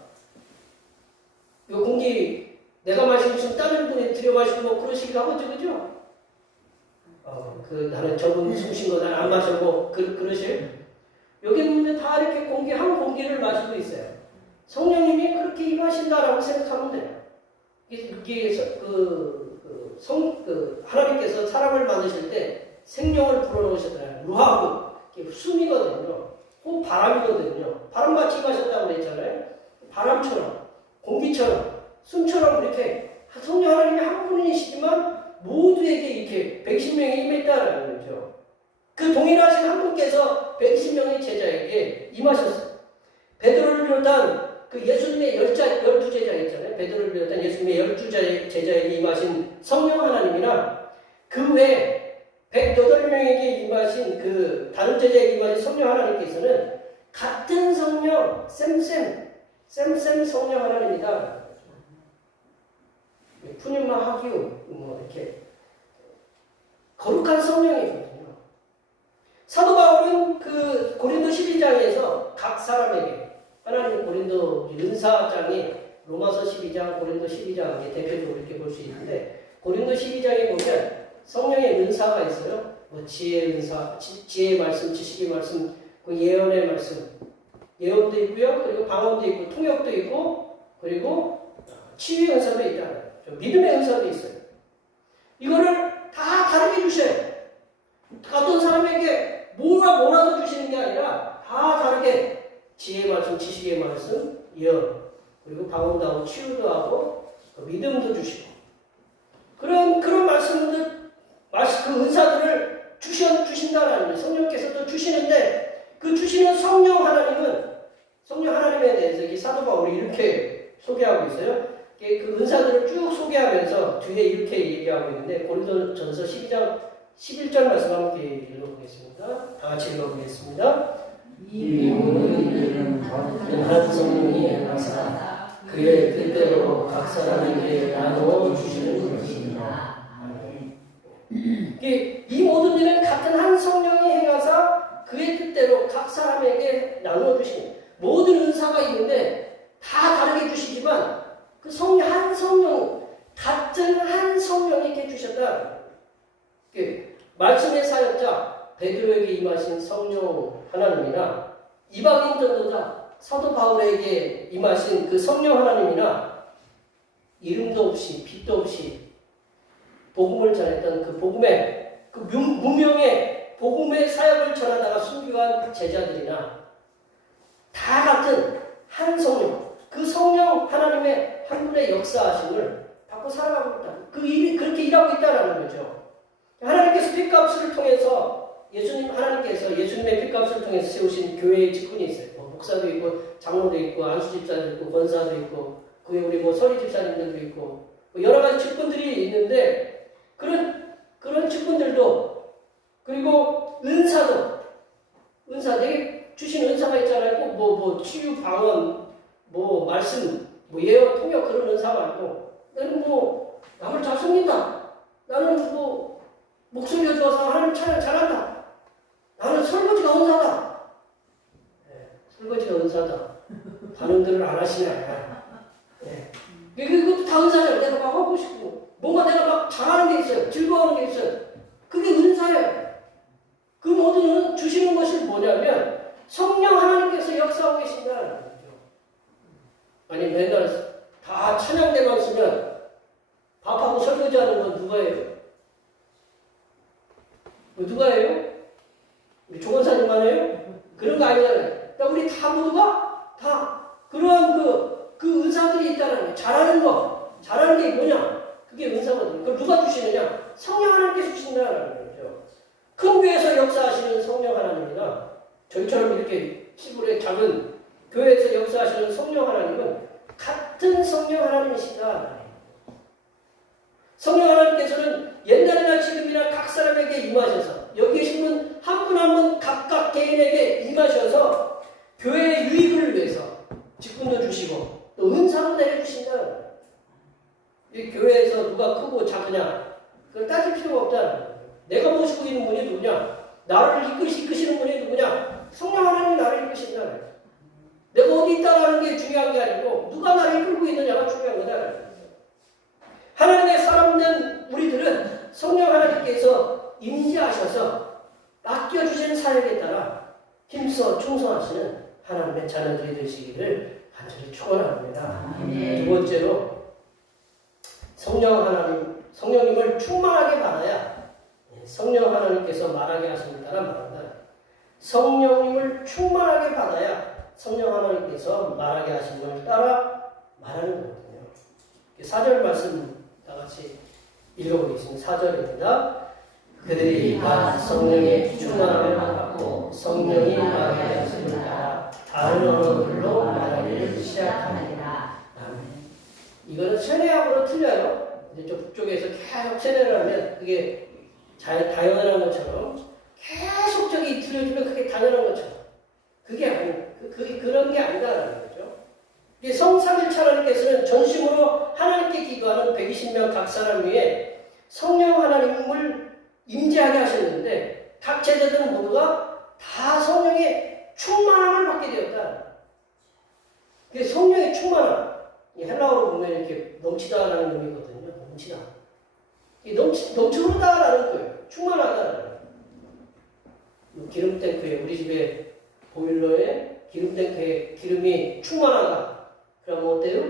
이 공기 내가 마시고 있으면 다른 분이 들여 마시고 뭐 그러시기도 하겠죠, 그죠? 나는 저분 숨 쉰 거 난 안 마시고 그러세요? 여기 있는데 다 이렇게 한 공기를 마시고 있어요. 성령님이 그렇게 임하신다라고 생각하면 돼요. 하나님께서 사람을 만드실 때 생명을 불어넣으셨잖아요. 루하고 숨이거든요. 호흡 바람이거든요. 바람같이 임하셨다고 했잖아요. 바람처럼, 공기처럼, 숨처럼 이렇게 성령 하나님이 한 분이시지만 모두에게 이렇게 110명이 임했다라는 거죠. 그 동일하신 한 분께서 120명의 제자에게 임하셨어요. 베드로를 비롯한 그 예수님의 12제자 있잖아요. 베드로를 비롯한 예수님의 12제자에게 임하신 성령 하나님이나 그 외에 108명에게 임하신 그 다른 제자에게 임하신 성령 하나님께서는 같은 성령, 쌤 성령 하나님이다. 푸뉴마 하기우 이렇게 거룩한 성령이거든요. 사도 바울은 그 고린도 12장에서 각 사람에게 하나님 고린도 은사장이 로마서 12장, 고린도 12장 대표적으로 이렇게 볼 수 있는데 고린도 12장에 보면 성령의 은사가 있어요. 뭐 지혜의 은사, 지혜의 말씀, 지식의 말씀, 그 예언의 말씀, 예언도 있고요. 그리고 방언도 있고 통역도 있고 그리고 치유의 은사도 있다. 믿음의 은사도 있어요. 이거를 다 다르게 주셔요. 어떤 사람에게 몰아서 주시는 게 아니라 다 다르게 지혜의 말씀, 지식의 말씀, 그리고 방언도 치유도 하고 믿음도 주시고 그런 말씀들, 그 은사들을 주신다라는 거예요. 성령께서도 주시는데 그 주시는 성령 하나님에 대해서 이 사도 바울이 이렇게 소개하고 있어요. 그 은사들을 쭉 소개하면서 뒤에 이렇게 얘기하고 있는데 고린도전서 12장 11절 말씀 함께 읽어보겠습니다. 다 같이 읽어보겠습니다. 이 모든 일은 한 성령이 행하사 그의 뜻대로 각 사람에게 나누어 주시는 것입니다. 이 모든 일은 같은 한 성령이 행하사 그의 뜻대로 각 사람에게 나누어 주시는 모든 은사가 있는데 다 다르게 주시지만 그 한 성령, 같은 한 성령에게 주셨다. 말씀의 사역자 베드로에게 임하신 성령 하나님이나 이방인 전도자 사도 바울에게 임하신 그 성령 하나님이나 이름도 없이 빛도 없이 복음을 전했던 그 복음의 그 무명의 복음의 사역을 전하다가 순교한 제자들이나 다 같은 한 성령, 그 성령 하나님의 한 분의 역사하심을 받고 살아가고 있다. 그 일이 그렇게 일하고 있다라는 거죠. 하나님께서 핏값을 통해서 하나님께서 예수님의 핏값을 통해서 세우신 교회의 직분이 있어요. 목사도 있고 장로도 있고 안수 집사도 있고 권사도 있고 그 외에 우리 서리 집사님들도 있고 여러 가지 직분들이 있는데 그런 직분들도 그리고 은사 내게 주신 은사가 있잖아요. 뭐 치유 방언 말씀 예언 통역 그런 은사 말고 나는 남을 잘 섬긴다. 나는 목소리가 좋아서 하나님 찬양 잘한다. 나는 설거지가 은사다. 설거지가 은사다. 반응들을 안 하시네. 그것도 다 은사예요. 내가 막 하고 싶고 뭔가 내가 막 잘하는 게 있어요. 즐거워하는 게 있어요. 그게 은사예요. 그 모든 주시는 것이 뭐냐면 성령 하나님께서 역사하고 계신다는 거죠. 아니 맨날 다 찬양대만 쓰면 밥하고 설거지하는 건 누가 해요? 누가 해요? 우리 조원사님만 해요? 그런 거 아니잖아요. 그러니까 우리 모두가 다 그러한 그 은사들이 있다는 거예요. 잘하는 게 뭐냐? 그게 은사거든요. 그걸 누가 주시느냐? 성령 하나님께서 주신다는 거죠. 큰 교회에서 역사하시는 성령 하나님이나 저희처럼 이렇게 시골의 작은 교회에서 역사하시는 성령 하나님은 같은 성령 하나님이시다. 성령 하나님께서는 옛날이나 지금이나 각 사람에게 임하셔서 여기 계신 분 한 분 한 분 각각 개인에게 임하셔서 교회의 유익을 위해서 직분도 주시고 또 은사도 내려주신다. 이 교회에서 누가 크고 작으냐 그걸 따질 필요가 없다. 내가 모시고 있는 분이 누구냐? 나를 이끄시는 분이 누구냐? 성령 하나님이 나를 이끄신다. 내가 어디 있다라는 게 중요한 게 아니고 누가 나를 이끌고 있느냐가 중요한 거다. 하나님의 사람된 우리들은 성령 하나님께서 임재하셔서 맡겨주신 사역에 따라 힘써 충성하시는 하나님의 자녀들이 되시기를 간절히 축원합니다. 두 번째로 성령님을 충만하게 받아야 성령 하나님께서 말하게 하심을 따라 말한다. 성령님을 충만하게 받아야 성령 하나님께서 말하게 하심을 따라 말하는 거거든요. 4절 말씀 다 같이 읽어보겠습니다. 4절입니다. 그들이 다 성령의 충만함을 받고 성령이 말하게 하심을 따라 다른 언어들로 말하기를 시작하니라. 이거는 세례하고는 틀려요. 이제 북쪽에서 계속 세례를 하면 그게 당연한 것처럼 계속 들려주면 그게 당연한 것처럼 그게 그런 게 아니다라는 거죠. 성삼일체 하나님께서는 전심으로 하나님께 기도하는 120명 각 사람 위에 성령 하나님을 임재하게 하셨는데 각 제자들은 모두가 다 성령의 충만함을 받게 되었다. 성령의 충만함, 헬라어로 보면 이렇게 넘치다라는 의미거든요. 넘치다. 넘쳐흐르다라는 거예요. 충만하다라는 거예요. 기름 탱크에 우리 집에 보일러에 기름 탱크에 기름이 충만하다. 그러면 어때요?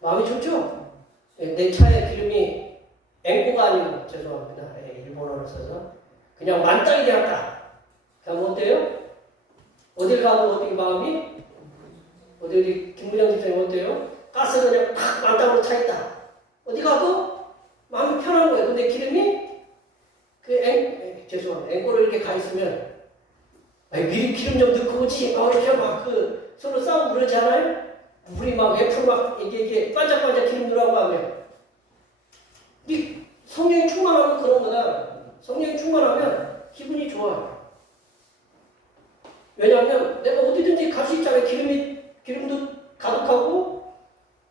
마음이 좋죠? 내 차에 기름이 앵꼬가 아니고 죄송합니다. 일본어를 써서 그냥 만땅이 되었다. 그럼 어때요? 어딜 가도 어떻게 마음이? 어디 김부장 집사님 어때요? 가스가 그냥 팍 만땅으로 차 있다. 어디 가도 마음이 편한 거예요. 근데 기름이 죄송합니다. 앵꼬를 이렇게 가 있으면 미리 기름 좀 넣고 오지. 이렇게 막 서로 싸우고 그러지 않아요? 우리 막 F 막 이게 반짝반짝 기름 넣으라고 하면 이 성령이 충만하면 그런 거다. 성령이 충만하면 기분이 좋아요. 왜냐하면 내가 어디든지 갈 수 있잖아요. 기름도 가득하고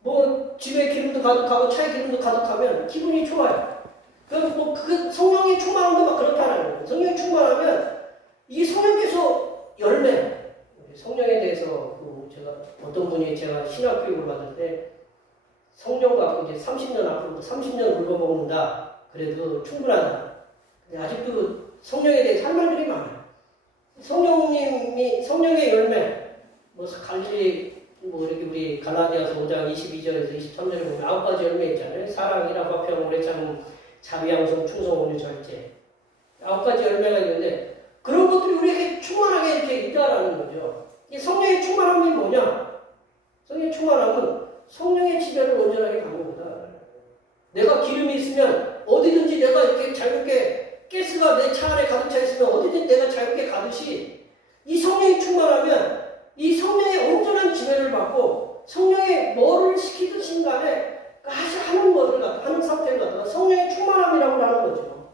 뭐 집에 기름도 가득하고 차에 기름도 가득하면 기분이 좋아요. 그 성령이 충만한데 막 그렇다는 거예요. 성령이 충만하면 이 성령께서 열매, 성령에 대해서 제가 어떤 분이 제가 신학 교육을 받을 때 성령 갖고 이제 30년 앞으로도 30년 굵어먹는다. 그래도 충분하다. 근데 아직도 성령에 대해서 할 말들이 많아요. 성령의 열매, 갈릴리, 이렇게 우리 갈라디아서 5장 22절에서 23절에 보면 9가지 열매 있잖아요. 사랑이라 화평, 오래 참음, 자비, 양성, 충성, 온유, 절제. 9가지 열매가 있는데 그런 것들이 우리에게 충만하게 이렇게 있다라는 거죠. 이 성령의 충만함이 뭐냐? 성령의 충만함은 성령의 지배를 온전하게 받는 거다. 내가 기름이 있으면 어디든지 내가 이렇게 자유롭게 가스가 내 차 안에 가득 차 있으면 어디든지 내가 자유롭게 가듯이 이 성령이 충만하면 이 성령의 온전한 지배를 받고 성령의 뭐를 시키듯이 간에 하는 것을 하는 상태를 갖다가 성령의 충만함이라고 하는 거죠.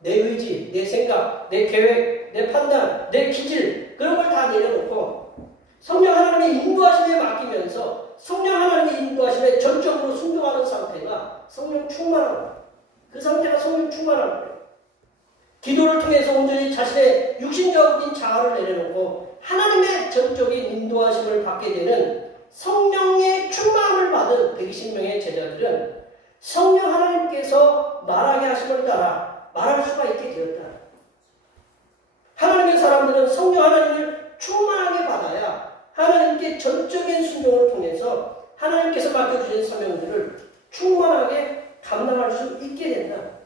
내 의지, 내 생각, 내 계획, 내 판단, 내 기질 그런 걸 다 내려놓고 성령 하나님의 인도하심에 맡기면서 성령 하나님의 인도하심에 전적으로 순종하는 상태가 성령 충만함. 그 상태가 성령 충만함. 기도를 통해서 온전히 자신의 육신적인 자아를 내려놓고 하나님의 전적인 인도하심을 받게 되는 성령의 충만함을 받은 120명의 제자들은 성령 하나님께서 말하게 하심을 따라 말할 수가 있게 되었다. 하나님의 사람들은 성령 하나님을 충만하게 받아야 하나님께 전적인 순종을 통해서 하나님께서 맡겨주신 사명들을 충만하게 감당할 수 있게 된다.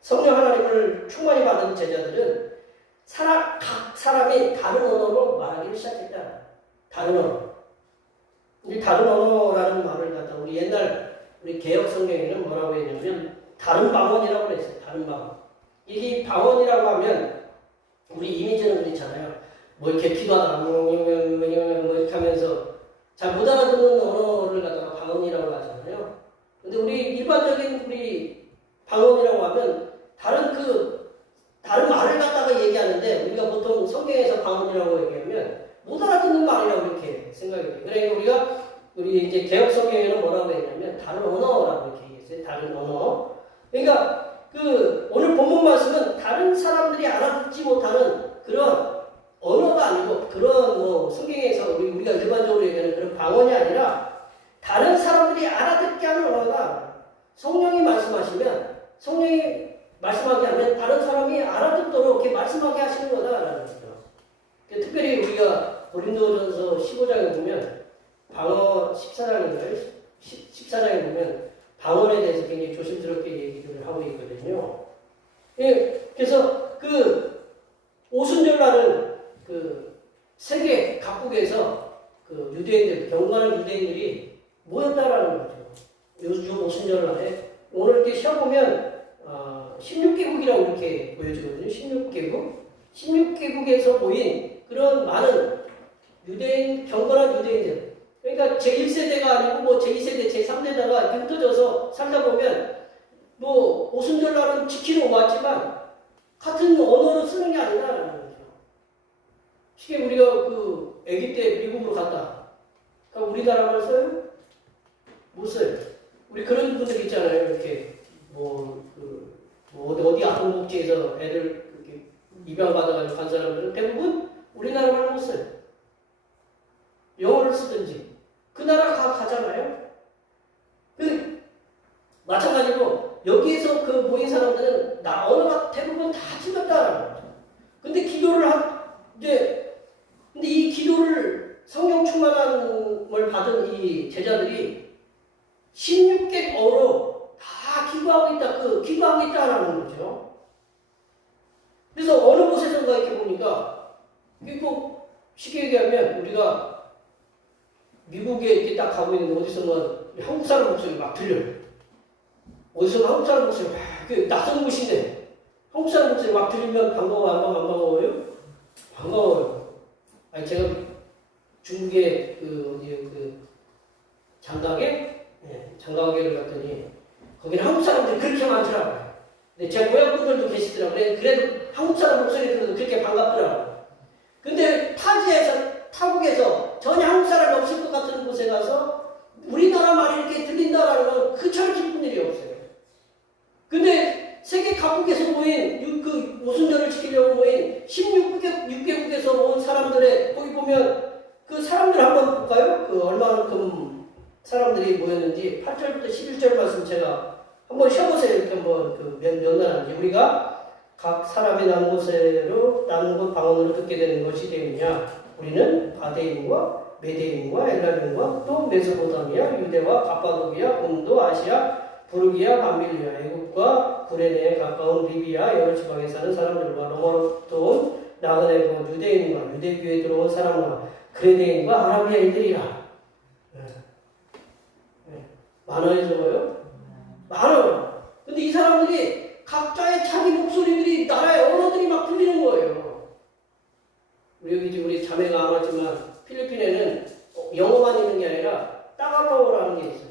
성령 하나님을 충만히 받은 제자들은 각 사람이 다른 언어로 말하기를 시작했다. 다른 언어. 이 다른 언어라는 말을 갖다 우리 옛날 우리 개혁 성경에는 뭐라고 했냐면 다른 방언이라고 그랬어요. 다른 방언. 이 방언이라고 하면 우리 이미지는 그렇잖아요. 뭐 이렇게 기도하다가 뭐 이렇게 하면서 잘 못 알아듣는 언어를 갖다가 방언이라고 하잖아요. 근데 우리 일반적인 우리 방언이라고 하면 다른 말을 갖다가 얘기하는데 우리가 보통 성경에서 방언이라고 얘기하면 못 알아듣는 말이라고 이렇게 생각이 돼요. 그러니까 우리 이제 개혁 성경에는 뭐라고 했냐면 다른 언어라고 이렇게 얘기했어요. 다른 언어. 그러니까 오늘 본문 말씀은 다른 사람들이 알아듣지 못하는 그런 언어가 아니고 그런 성경에서 우리가 일반적으로 얘기하는 그런 방언이 아니라 다른 사람들이 알아듣게 하는 언어가 성령이 말씀하시면 성령이 말씀하게 하면 다른 사람이 알아듣도록 이렇게 말씀하게 하시는 거다라는 거죠. 특별히 우리가 고린도전서 15장에 보면 방언 14장인가요? 14장에 보면 방언에 대해서 굉장히 조심스럽게 얘기를 하고 있거든요. 그래서 오순절날은 세계 각국에서 유대인들, 경건한 유대인들이 모였다라는 거죠. 요 오순절날에 오늘 이렇게 시험보면 16개국이라고 이렇게 보여지거든요. 16개국에서 모인 그런 많은 경건한 유대인들. 그러니까 제1세대가 아니고 제2세대, 제3세대가 이렇게 흩어져서 살다 보면 오순절날은 지키러 왔지만 같은 언어를 쓰는 게 아니라는 거죠. 쉽게 우리가 아기 때 미국으로 갔다. 그러니까 우리나라말 써요? 못 써요. 우리 그런 분들 있잖아요. 이렇게 어디 아동복지에서 애들 이렇게 입양받아가지고 간 사람들은 대부분 우리나라말 못 써요. 영어를 쓰든지 그 나라 가잖아요. 마찬가지로 여기에서 모인 사람들은 언어가 대부분 다 틀렸다라는 거죠. 근데 근데 이 기도를 성령 충만함을 받은 이 제자들이 16개국어로 다 기도하고 있다라는 거죠. 그래서 어느 곳에선가 이렇게 보니까 꼭 쉽게 얘기하면 우리가 미국에 이렇게 딱 가고 있는데 어디선가 한국 사람 목소리 막 들려요. 어디선가 한국 사람 목소리 막 낯선 곳인데 한국 사람 목소리 막 들리면 반가워요? 안 반가워요? 반가워요. 아니 제가 중국에 장가게? 네, 장가게를 갔더니 거기는 한국 사람들이 그렇게 많더라고요. 근데 제 고향 분들도 계시더라고요. 그래도 한국 사람 목소리 들어도 그렇게 반갑더라고요. 근데 타국에서 전혀 한국 사람이 없을 것 같은 곳에 가서 우리나라 말이 이렇게 들린다라는 건 그처럼 기쁜 일이 없어요. 근데 세계 각국에서 모인 그 오순절을 지키려고 모인 16개국에서 온 사람들의 거기 보면 그 사람들 한번 볼까요? 그 얼마만큼 사람들이 모였는지 8절부터 11절 말씀 제가 한번 쉬어보세요. 이렇게 한번 몇 나라인지 우리가 각 사람이 난 곳으로 난 곳 방언으로 듣게 되는 것이 되느냐? 우리는 바데인과 메데인과 엘라민과 또 메소포타미아, 유대와 갑바도기아, 본도, 아시아, 부르기아, 밤빌리아, 애국과 구레네에 가까운 리비아 여러 지방에 사는 사람들과 로마로부터 온 나그네과 유대인과 유대교에 들어온 사람과 그레네인과 아라비아인들이라. 많아요, 적어요? 많아요. 근데 이 사람들이 각자의 자기 목소리들이 나라의 언어들이 막 들리는 거예요. 우리 자매가 안 왔지만 필리핀에는 영어만 있는 게 아니라 따갈로어라는 게 있어요.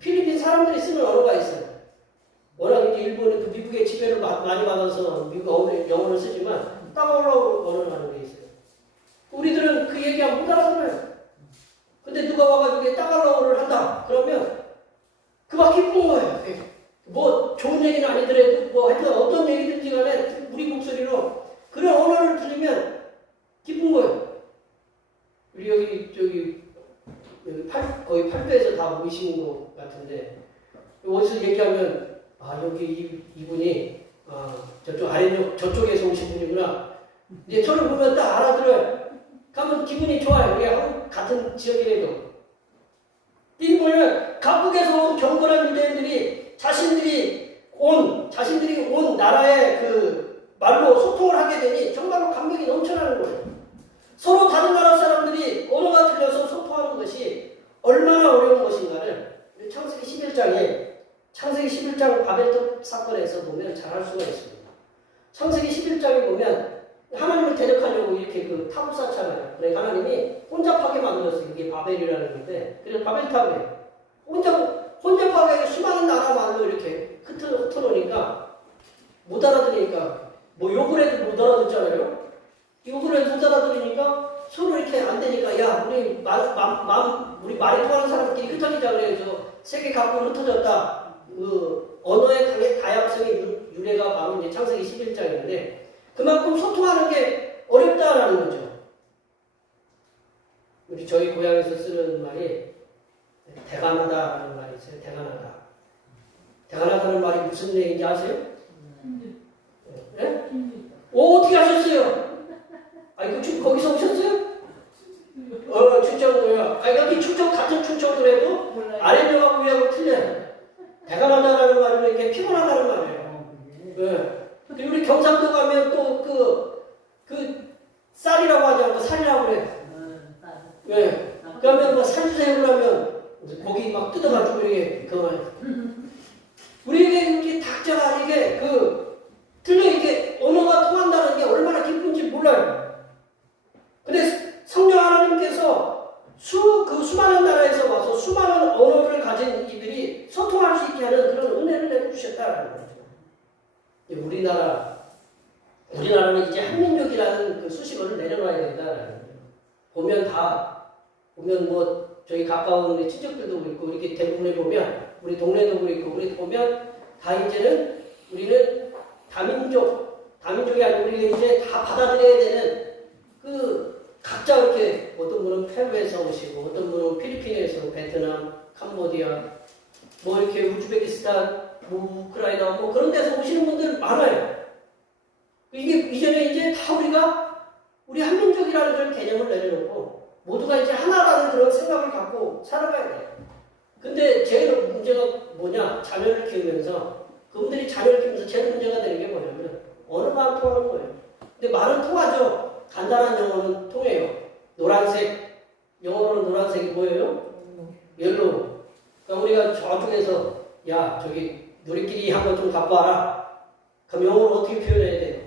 필리핀 사람들이 쓰는 언어가 있어요. 워낙 이제 일본이 그 미국의 지배를 많이 받아서 미국 영어를 쓰지만 따갈로어 언어라는 게 있어요. 우리들은 그 얘기하면 못 알아들어요. 근데 누가 와가지고 따갈로어를 한다. 그러면 그만 기쁜 거예요. 뭐 좋은 얘기는 아니더라도 뭐 하여튼 어떤 얘기든지 간에 우리 목소리로 그런 언어를 들으면 기쁜 거예요. 우리 여기 거의 8배에서 다 모이시는 것 같은데 어디서 얘기하면 여기 이분이 저쪽 아래쪽 저쪽에서 오신 분이구나. 이제 저를 보면 딱 알아들어요. 가면 기분이 좋아요. 우리 한국 같은 지역이라도. 이 뭐냐면 각국에서 온 경건한 유대인들이 자신들이 온 나라의 그 말로 소통을 하게 되니 정말로 감격이 넘쳐나는 거예요. 서로 다른 나라 사람들이 언어가 틀려서 소통하는 것이 얼마나 어려운 것인가를 창세기 11장 바벨탑 사건에서 보면 잘 알 수가 있습니다. 창세기 11장에 보면 하나님을 대적하려고 이렇게 그 탑을 쌓잖아요. 그러니까 하나님이 혼잡하게 만들었어요. 이게 바벨이라는 건데, 그래서 바벨탑에 혼잡하게 수많은 나라만으로 이렇게 흩어놓으니까 못 알아들으니까 뭐 욕을 해도 못 알아듣잖아요. 욕을 해도 못 알아들으니까 서로 이렇게 안 되니까 야 우리 우리 말이 통하는 사람끼리 흩어지자 그래서 세계 각국으로 흩어졌다. 그 언어의 다양성의 유래가 바로 이제 창세기 11장인데 그만큼 소통하는 게 어렵다라는 거죠. 우리 저희 고향에서 쓰는 말이 대간하다라는 말이 있어요. 대간하다. 대간하다는 말이 무슨 얘기인지 아세요? 네? 어떻게 하셨어요? 거기서 오셨어요? 충청도요. 여기 같은 충청도라도 아래쪽하고 위하고 틀려요. 대간하다라는 말은 이렇게 피곤하다는 말이에요. 네. 그리고 우리 경상도 가면 또 그 쌀이라고 하지 않고 살이라고 그래요. 네. 그러면 뭐 살 주세요 그러면 고기 막 뜯어가지고 이렇게 우리에게 이렇게 닥자가 이게 들려 이게 언어가 통한다는 게 얼마나 기쁜지 몰라요. 근데 성령 하나님께서 수많은 나라에서 와서 수많은 언어를 가진 이들이 소통할 수 있게 하는 그런 은혜를 내려주셨다는 거죠. 우리나라는 이제 한민족이라는 그 수식어를 내려놔야 된다는 거죠. 보면 뭐 저희 가까운 우리 친척들도 그렇고 이렇게 대부분에 보면 우리 동네도 그렇고 우리 보면 다 이제는 우리는 다민족이 아니고 우리가 이제 다 받아들여야 되는 각자 이렇게 어떤 분은 페루에서 오시고 어떤 분은 필리핀에서 베트남, 캄보디아 뭐 이렇게 우즈베키스탄, 뭐 우크라이나 뭐 그런 데서 오시는 분들 많아요. 이게 이제는 이제 다 우리 한민족이라는 그런 개념을 내려놓고 모두가 이제 하나라는 그런 생각을 갖고 살아가야 돼요. 근데 제일 문제가 뭐냐? 자녀를 키우면서 그분들이 자녀를 키우면서 제일 문제가 되는 게 뭐냐면 언어가 안 통하는 거예요. 근데 말은 통하죠. 간단한 영어는 통해요. 노란색, 영어로는 노란색이 뭐예요? 옐로우. 그러니까 우리가 저쪽에서 야 저기 너희끼리 한번 좀 갖고 와라. 그럼 영어로 어떻게 표현해야 돼요?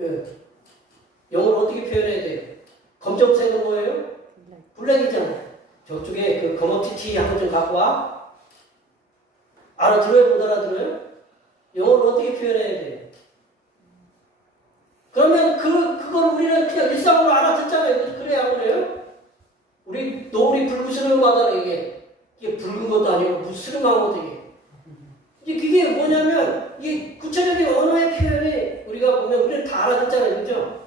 예. 영어로 어떻게 표현해야 돼요? 검정색은 뭐예요? 블랙이잖아요. 저쪽에 그 검업티티 한번 좀 갖고 와. 알아들어요? 못 알아들어요? 영어로 어떻게 표현해야 돼요? 그러면 그걸 우리는 그냥 일상으로 알아듣잖아요. 그래야 안 그래요? 우리 노을이 붉으시는 거다 이게 붉은 것도 아니고 무스름한 것도 이게 그게 뭐냐면 이게 구체적인 언어의 표현이 우리가 보면 우리는 다 알아듣잖아요. 그죠?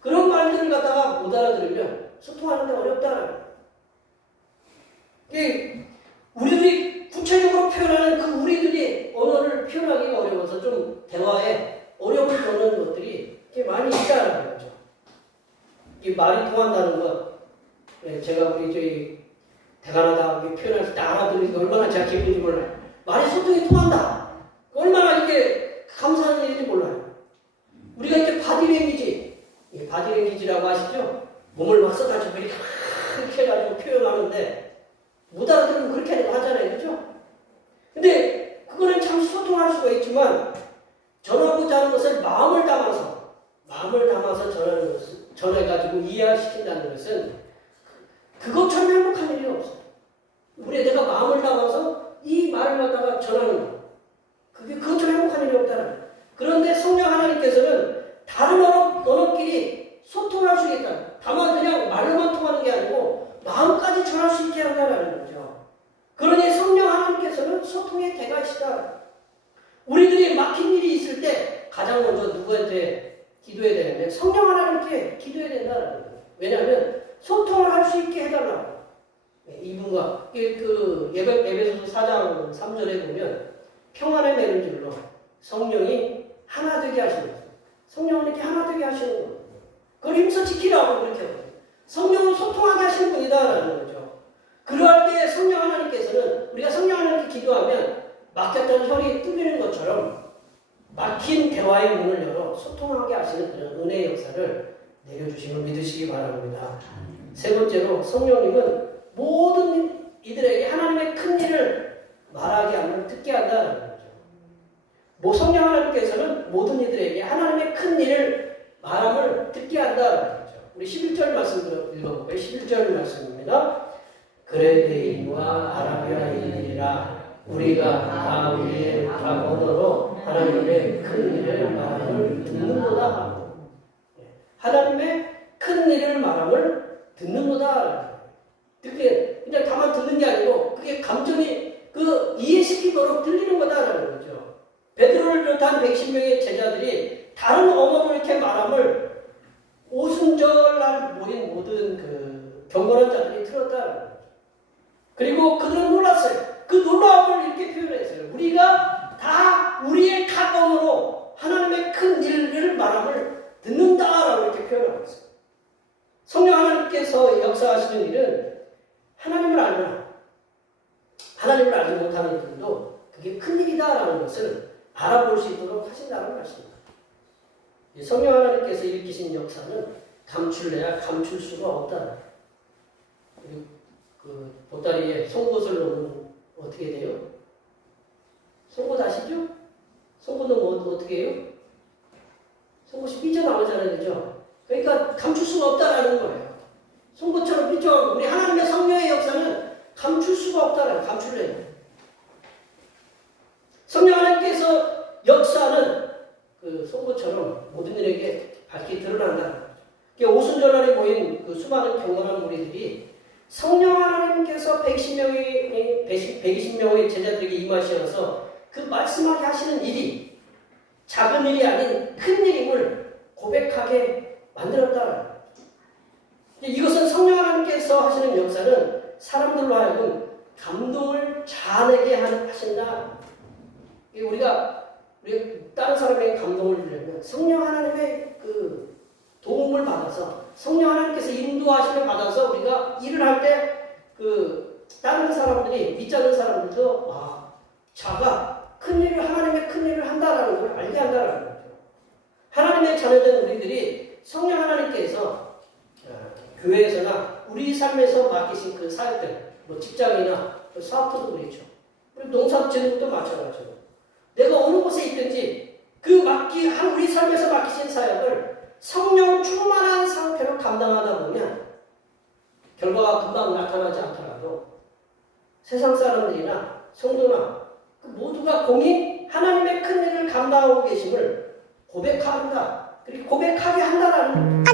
그런 말들을 갖다가 못 알아들으면 소통하는데 어렵다는 이게 우리들이 구체적으로 표현하는 그 우리들이 언어를 표현하기가 어려워서 좀 대화에 어려움을 겪는 것들이 많이 있다는 거죠. 이 말이 통한다는 것, 제가 우리 저희 대가나다 표현할 때 알아들으니까 얼마나 제가 기쁜지 몰라요. 말이 소통이 통한다. 얼마나 이게 감사한 일인지 몰라요. 우리가 이제 바디랭귀지, 바디랭귀지라고 아시죠? 몸을 막 써가지고 이렇게 해가지고 표현하는데 못 알아들으면 그렇게 하잖아요, 그렇죠? 근데 그거는 잠시 소통할 수가 있지만 전하고자 하는 것을 마음을 담아서 전하는 것을 전해가지고 이해시킨다는 것은 그것처럼 행복한 일이 없어요. 우리 내가 마음을 담아서 이 말을 갖다가 전하는 것, 그것처럼 행복한 일이 없다는 거예요. 그런데 성령 하나님께서는 다른 언어끼리 소통할 수 있다. 다만 그냥 말로만 통하는 게 아니고 마음까지 전할 수 있게 한다는 거죠. 그러니 성령 하나님께서는 소통의 대가시다. 우리들이 막힌 일이 있을 때 가장 먼저 누구한테 기도해야 되는데 성령 하나님께 기도해야 된다는 거예요. 왜냐하면 소통을 할 수 있게 해달라고. 이분과 그 에베소서 4장 3절에 보면 평안의 맺음줄로 성령이 하나 되게 하시는 거예요. 성령을 이렇게 하나 되게 하시는 거예요. 그걸 힘써 지키라고 그렇게 하거든요. 성령을 소통하게 하시는 분이다라는 거죠. 그러할 때 성령 하나님께서는 우리가 성령 하나님께 기도하면 막혔던 혈이 뚫리는 것처럼 막힌 대화의 문을 열어 소통하게 하시는 그런 은혜의 역사를 내려주심을 믿으시기 바랍니다. 세 번째로 성령님은 모든 이들에게 하나님의 큰 일을 말하게 하면 듣게 한다는 거죠. 성령 하나님께서는 모든 이들에게 하나님의 큰 일을 말함을 듣게 한다는 거죠. 우리 11절 말씀 읽어볼까요? 11절 말씀입니다. 그레데인과 아라비아인이라 우리가 다 우리의 각 언어로 하나님의 큰 일을 말함을 듣는도다 하고 하나님의 큰 일을 말함을 듣는도다. 그게 그냥 다만 듣는 게 아니고 그게 감정이 이해시키도록 들리는 거다라는 거죠. 베드로를 비롯한 110명의 제자들이 다른 언어로 이렇게 말함을 오순절날 모인 모든 경건한 자들이 들었다는 거죠. 그리고 그들은 놀랐어요. 그 놀라움을 이렇게 표현했어요. 우리가 다 우리의 각 언어로 하나님의 큰 일을 말함을 듣는다라고 이렇게 표현하고 있어요. 성령 하나님께서 역사하시는 일은 하나님을 알거나 하나님을 알지 못하는 이들도 그게 큰 일이다라는 것을 알아볼 수 있도록 하신다는 말씀입니다. 성령 하나님께서 일으키신 역사는 감출래야 감출 수가 없다. 그 보따리에 송곳을 넣으면 어떻게 돼요? 송곳 아시죠? 송곳 넣으면 어떻게 해요? 송곳이 삐져나오잖아요, 그죠? 그러니까 감출 수가 없다라는 거예요. 송곳처럼 삐져나오고 우리 하나님의 성령의 역사는 감출 수가 없다라는 감출래요. 성령 하나님께서 역사는 그 송곳처럼 모든 일에게 밝게 드러난다는 거죠. 오순절날에 모인 그 수많은 경건한 무리들이 성령 하나님께서 120명의 제자들에게 임하시어서 그 말씀하게 하시는 일이 작은 일이 아닌 큰 일임을 고백하게 만들었다는 거죠. 이것은 성령 하나님께서 하시는 역사는 사람들로 하여금 감동을 자아내게 하신다. 우리가 다른 사람에게 감동을 주려면 성령 하나님의 그 도움을 받아서 성령 하나님께서 인도하심을 받아서 우리가 일을 할 때 그 다른 사람들이 믿지 않는 사람들도 자가 하나님의 큰 일을 한다라는 걸 알게 한다라는 거죠. 하나님의 자녀된 우리들이 성령 하나님께서 교회에서나 우리 삶에서 맡기신 그 사역들, 뭐 직장이나 사업도 그렇죠. 우리 농사짓는것도 마찬가지로 내가 어느 곳에 있든지 그 우리 삶에서 맡기신 사역을 성령 충만한 상태로 감당하다 보면 결과가 금방 나타나지 않더라도 세상 사람들이나 성도나 그 모두가 공히 하나님의 큰 일을 감당하고 계심을 고백한다. 그리고 고백하게 한다라는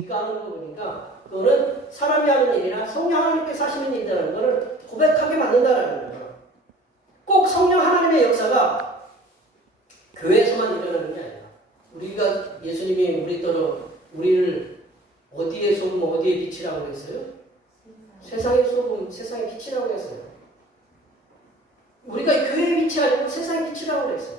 네가 하는 거 보니까 그거는 사람이 하는 일이나 성령 하나님께서 하시는 일이라는 것을 고백하게 만든다라는 거예요. 꼭 성령 하나님의 역사가 교회에서만 일어나는 게 아니라 우리가 예수님이 우리를 어디에 소금 어디에 빛이라고 했어요? 세상의 소금, 세상의 빛이라고 했어요. 우리가 교회의 빛이 아니고 세상의 빛이라고 했어요.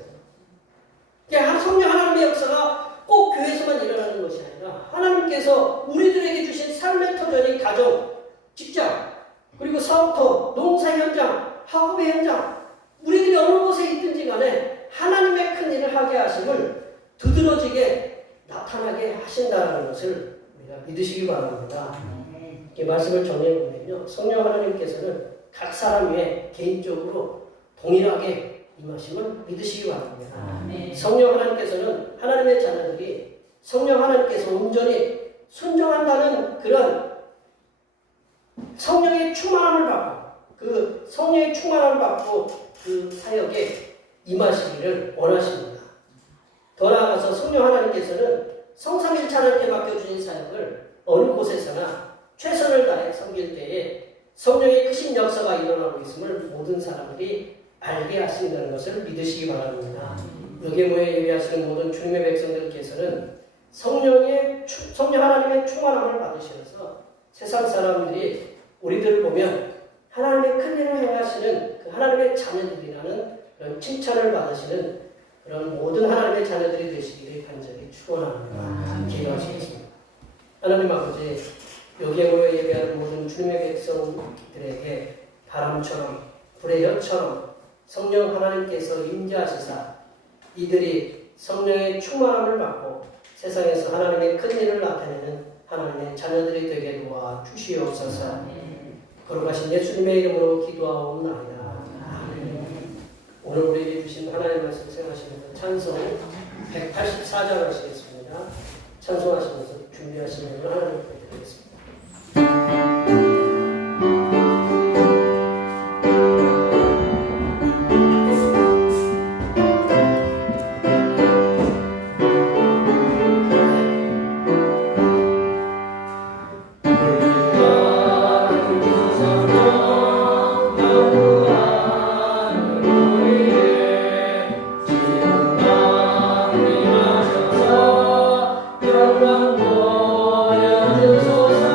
그러니까 성령 하나님의 역사가 꼭 교회에서만 일어나는 것이 아니라 하나님께서 우리들에게 주신 삶의 터전이 가정, 직장, 그리고 사업터, 농사 현장, 학업의 현장 우리들이 어느 곳에 있든지 간에 하나님의 큰 일을 하게 하심을 두드러지게 나타나게 하신다는 것을 우리가 믿으시기 바랍니다. 이 말씀을 정리해보면요. 성령 하나님께서는 각 사람 위에 개인적으로 동일하게 임하심을 믿으시기 바랍니다. 성령 하나님께서는 하나님의 자녀들이 성령 하나님께서 온전히 순종한다는 그런 성령의 충만함을 받고 그 성령의 충만함을 받고 그 사역에 임하시기를 원하십니다. 더 나아가서 성령 하나님께서는 성삼일체 하나님께 맡겨주신 사역을 어느 곳에서나 최선을 다해 섬길 때에 성령의 크신 역사가 일어나고 있음을 모든 사람들이 알게 하신다는 것을 믿으시기 바랍니다. 여기에 모여 예배하시는 모든 주님의 백성들께서는 성령 하나님의 충만함을 받으셔서 세상 사람들이 우리들을 보면 하나님의 큰 일을 행하시는 그 하나님의 자녀들이라는 그런 칭찬을 받으시는 그런 모든 하나님의 자녀들이 되시기를 간절히 축원합니다. 기도하시겠습니다. 하나님 아버지, 여기에 모여 예배하는 모든 주님의 백성들에게 바람처럼 불의 혀처럼 성령 하나님께서 임재하시사 이들이 성령의 충만함을 받고 세상에서 하나님의 큰 일을 나타내는 하나님의 자녀들이 되게 도와 주시옵소서. 거룩하신 예수님의 이름으로 기도하옵나이다. 오늘 우리에게 주신 하나님의 말씀 생각하시면서 찬송 184장 하시겠습니다. 찬송하시면서 준비하시면 하나님께 드리겠습니다. 영광 보여주소서.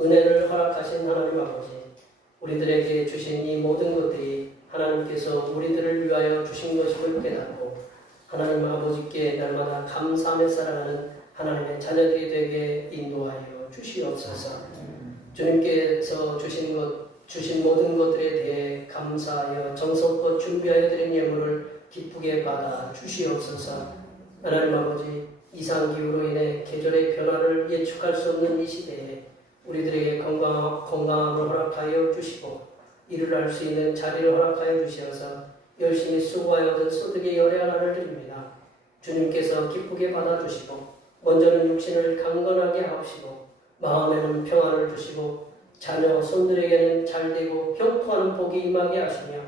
은혜를 허락하신 하나님 아버지, 우리들에게 주신 이 모든 것들이 하나님께서 우리들을 위하여 주신 것임을 깨닫고 하나님 아버지께 날마다 감사하며 살아가는 하나님의 자녀들이 되게 인도하여 주시옵소서. 주님께서 주신 모든 것들에 대해 감사하여 정성껏 준비하여 드린 예물을 기쁘게 받아 주시옵소서. 하나님 아버지, 이상기후로 인해 계절의 변화를 예측할 수 없는 이 시대에 우리들에게 건강함을 허락하여 주시고 일을 할 수 있는 자리를 허락하여 주시어서 열심히 수고하여 얻은 소득의 열의 하나를 드립니다. 주님께서 기쁘게 받아주시고 먼저는 육신을 강건하게 하시고 마음에는 평안을 주시고 자녀 손들에게는 잘되고 형통하는 복이 임하게 하시며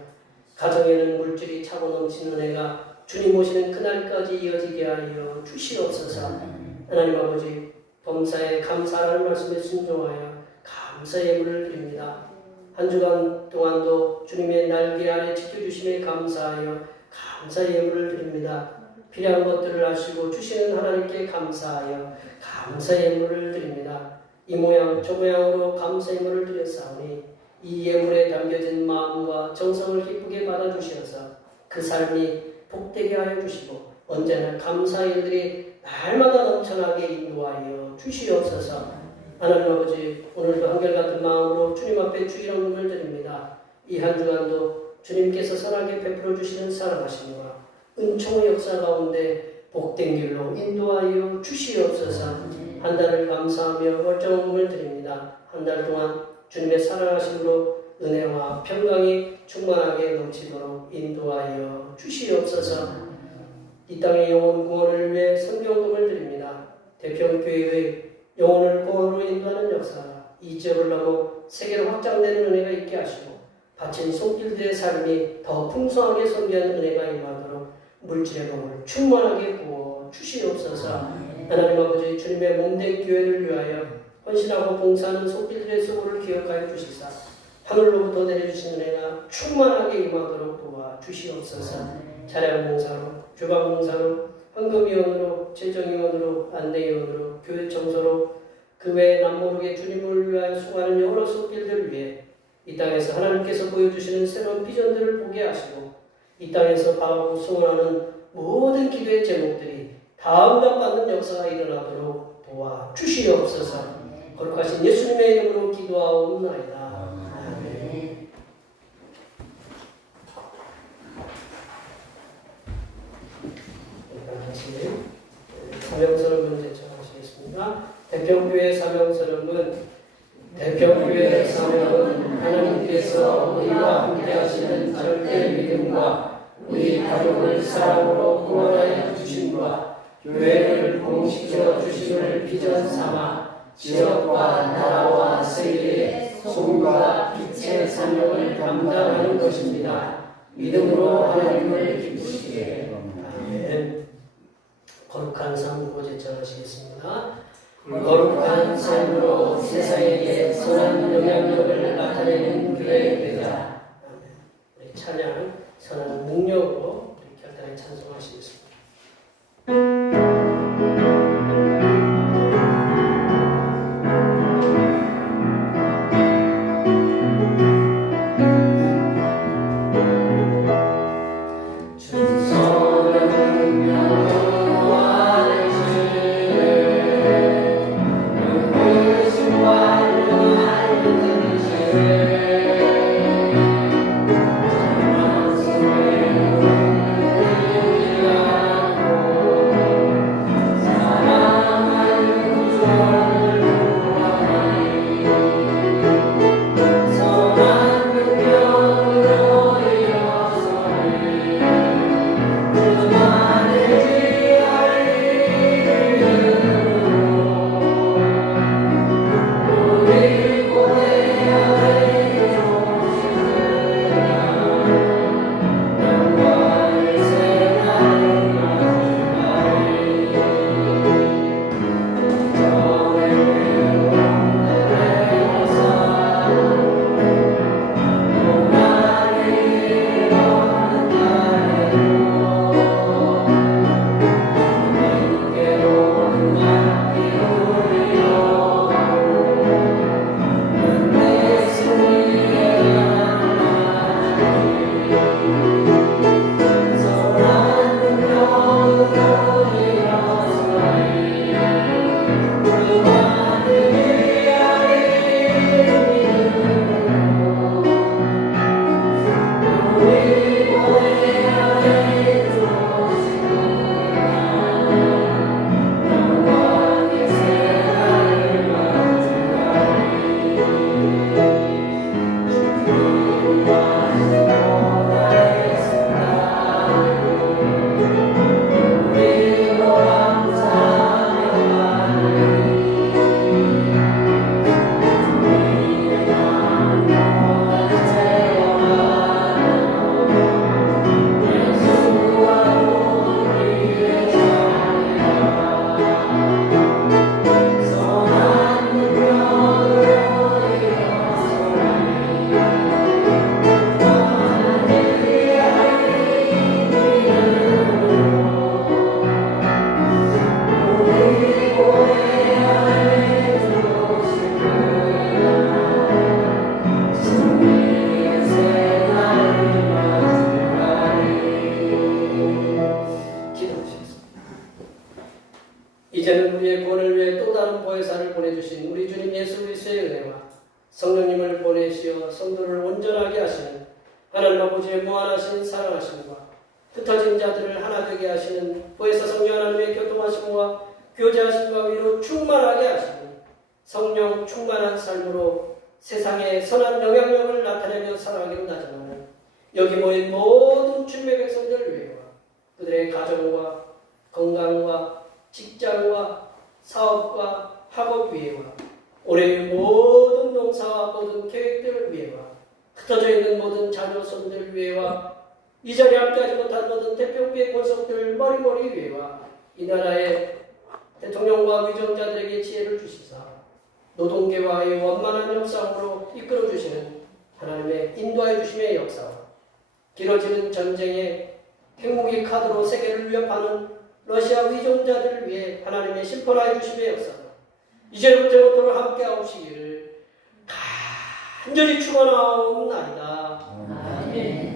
가정에는 물질이 차고 넘치는 은혜가 주님 오시는 그날까지 이어지게 하여 주시옵소서. 하나님 아버지, 범사에 감사라는 말씀에 순종하여 감사의 예물을 드립니다. 한 주간 동안도 주님의 날개 아래 지켜주심에 감사하여 감사의 예물을 드립니다. 필요한 것들을 아시고 주시는 하나님께 감사하여 감사의 예물을 드립니다. 이 모양 저 모양으로 감사의 예물을 드렸사오니 이 예물에 담겨진 마음과 정성을 기쁘게 받아주시어서 그 삶이 복되게 하여 주시고 언제나 감사의 일들이 날마다 넘쳐나게 인도하여 주시옵소서. 하나님 아버지, 오늘도 한결같은 마음으로 주님 앞에 주일 헌금을 드립니다. 이 한 주간도 주님께서 선하게 베풀어 주시는 사랑하심과 은총의 역사 가운데 복된 길로 인도하여 주시옵소서. 한 달을 감사하며 월정헌금을 드립니다. 한 달 동안 주님의 사랑하심으로 은혜와 평강이 충만하게 넘치도록 인도하여 주시옵소서. 이 땅의 영혼 구원을 위해 선교헌금을 드립니다. 대평교회의 영혼을 구원으로 인도하는 역사가 이 지역을 넘어 세계로 확장되는 은혜가 있게 하시고 바친 손길들의 삶이 더 풍성하게 선비하는 은혜가 임하도록 물질의 복을 충만하게 부어 주시옵소서. 하나님 아버지, 주님의 몸된 교회를 위하여 헌신하고 봉사하는 손길들의 수고를 기억하여 주시사 하늘로부터 내려주신 은혜가 충만하게 임하도록 도와 주시옵소서. 차량 봉사로, 주방 봉사로, 헌금위원으로, 재정위원으로, 안내위원으로, 교회 청소로, 그 외에 남모르게 주님을 위하여 수고하는 여러 손길들을 위해 이 땅에서 하나님께서 보여주시는 새로운 비전들을 보게 하시고 이 땅에서 바라고 소원하는 모든 기도의 제목들이 다음과 같는 역사가 일어나도록 도와 주시옵소서. 거룩하신 예수님의 이름으로 기도하옵나이다. 아멘. 다시 사명선언 문제 청하시겠습니다. 대평교회 사명선언은 대평교회 사명은 하나님께서 우리와 함께하시는 절대 믿음과 우리 가족을 사랑으로 구원하여 주심과 교회를 공식시켜 주심을 비전 삼아 지역과 나라와 세계의 소금과 빛의 사명을 감당하는 것입니다. 믿음으로 하나님을 기쁘시게. 아멘. 거룩한 삶으로 제청하시겠습니다. 거룩한 삶으로 세상에게 선한 영향력을 나타내는 교회 되자. 우리 찬양 선한 능력으로 결단에 찬송하시겠습니다. 와 성령님을 보내시어 성도를 온전하게 하시는 하나님 아버지의 무한하신 사랑하심과 흩어진 자들을 하나 되게 하시는 보혜사 성령 하나님의 교통하심과 교제하심과 위로 충만하게 하시니 성령 충만한 삶으로 세상에 선한 영향력을 나타내며 살아가기로 다짐하는 여기 모인 모든 주님의 백성들 위해와 그들의 가정과 건강과 직장과 사업과 학업 위해와 올해의 모든 농사와 모든 계획들 위해와 흩어져 있는 모든 자녀손들 위해와 이 자리에 함께하지 못한 모든 대표부의 권속들 머리머리 위해와 이 나라의 대통령과 위정자들에게 지혜를 주시사 노동계와의 원만한 협상으로 이끌어주시는 하나님의 인도하여 주심의 역사와 길어지는 전쟁의 핵무기 카드로 세계를 위협하는 러시아 위정자들을 위해 하나님의 심판하여 주심의 역사가 이제부터 영원토록 함께하시기를 간절히 축원하옵나이다. 아멘.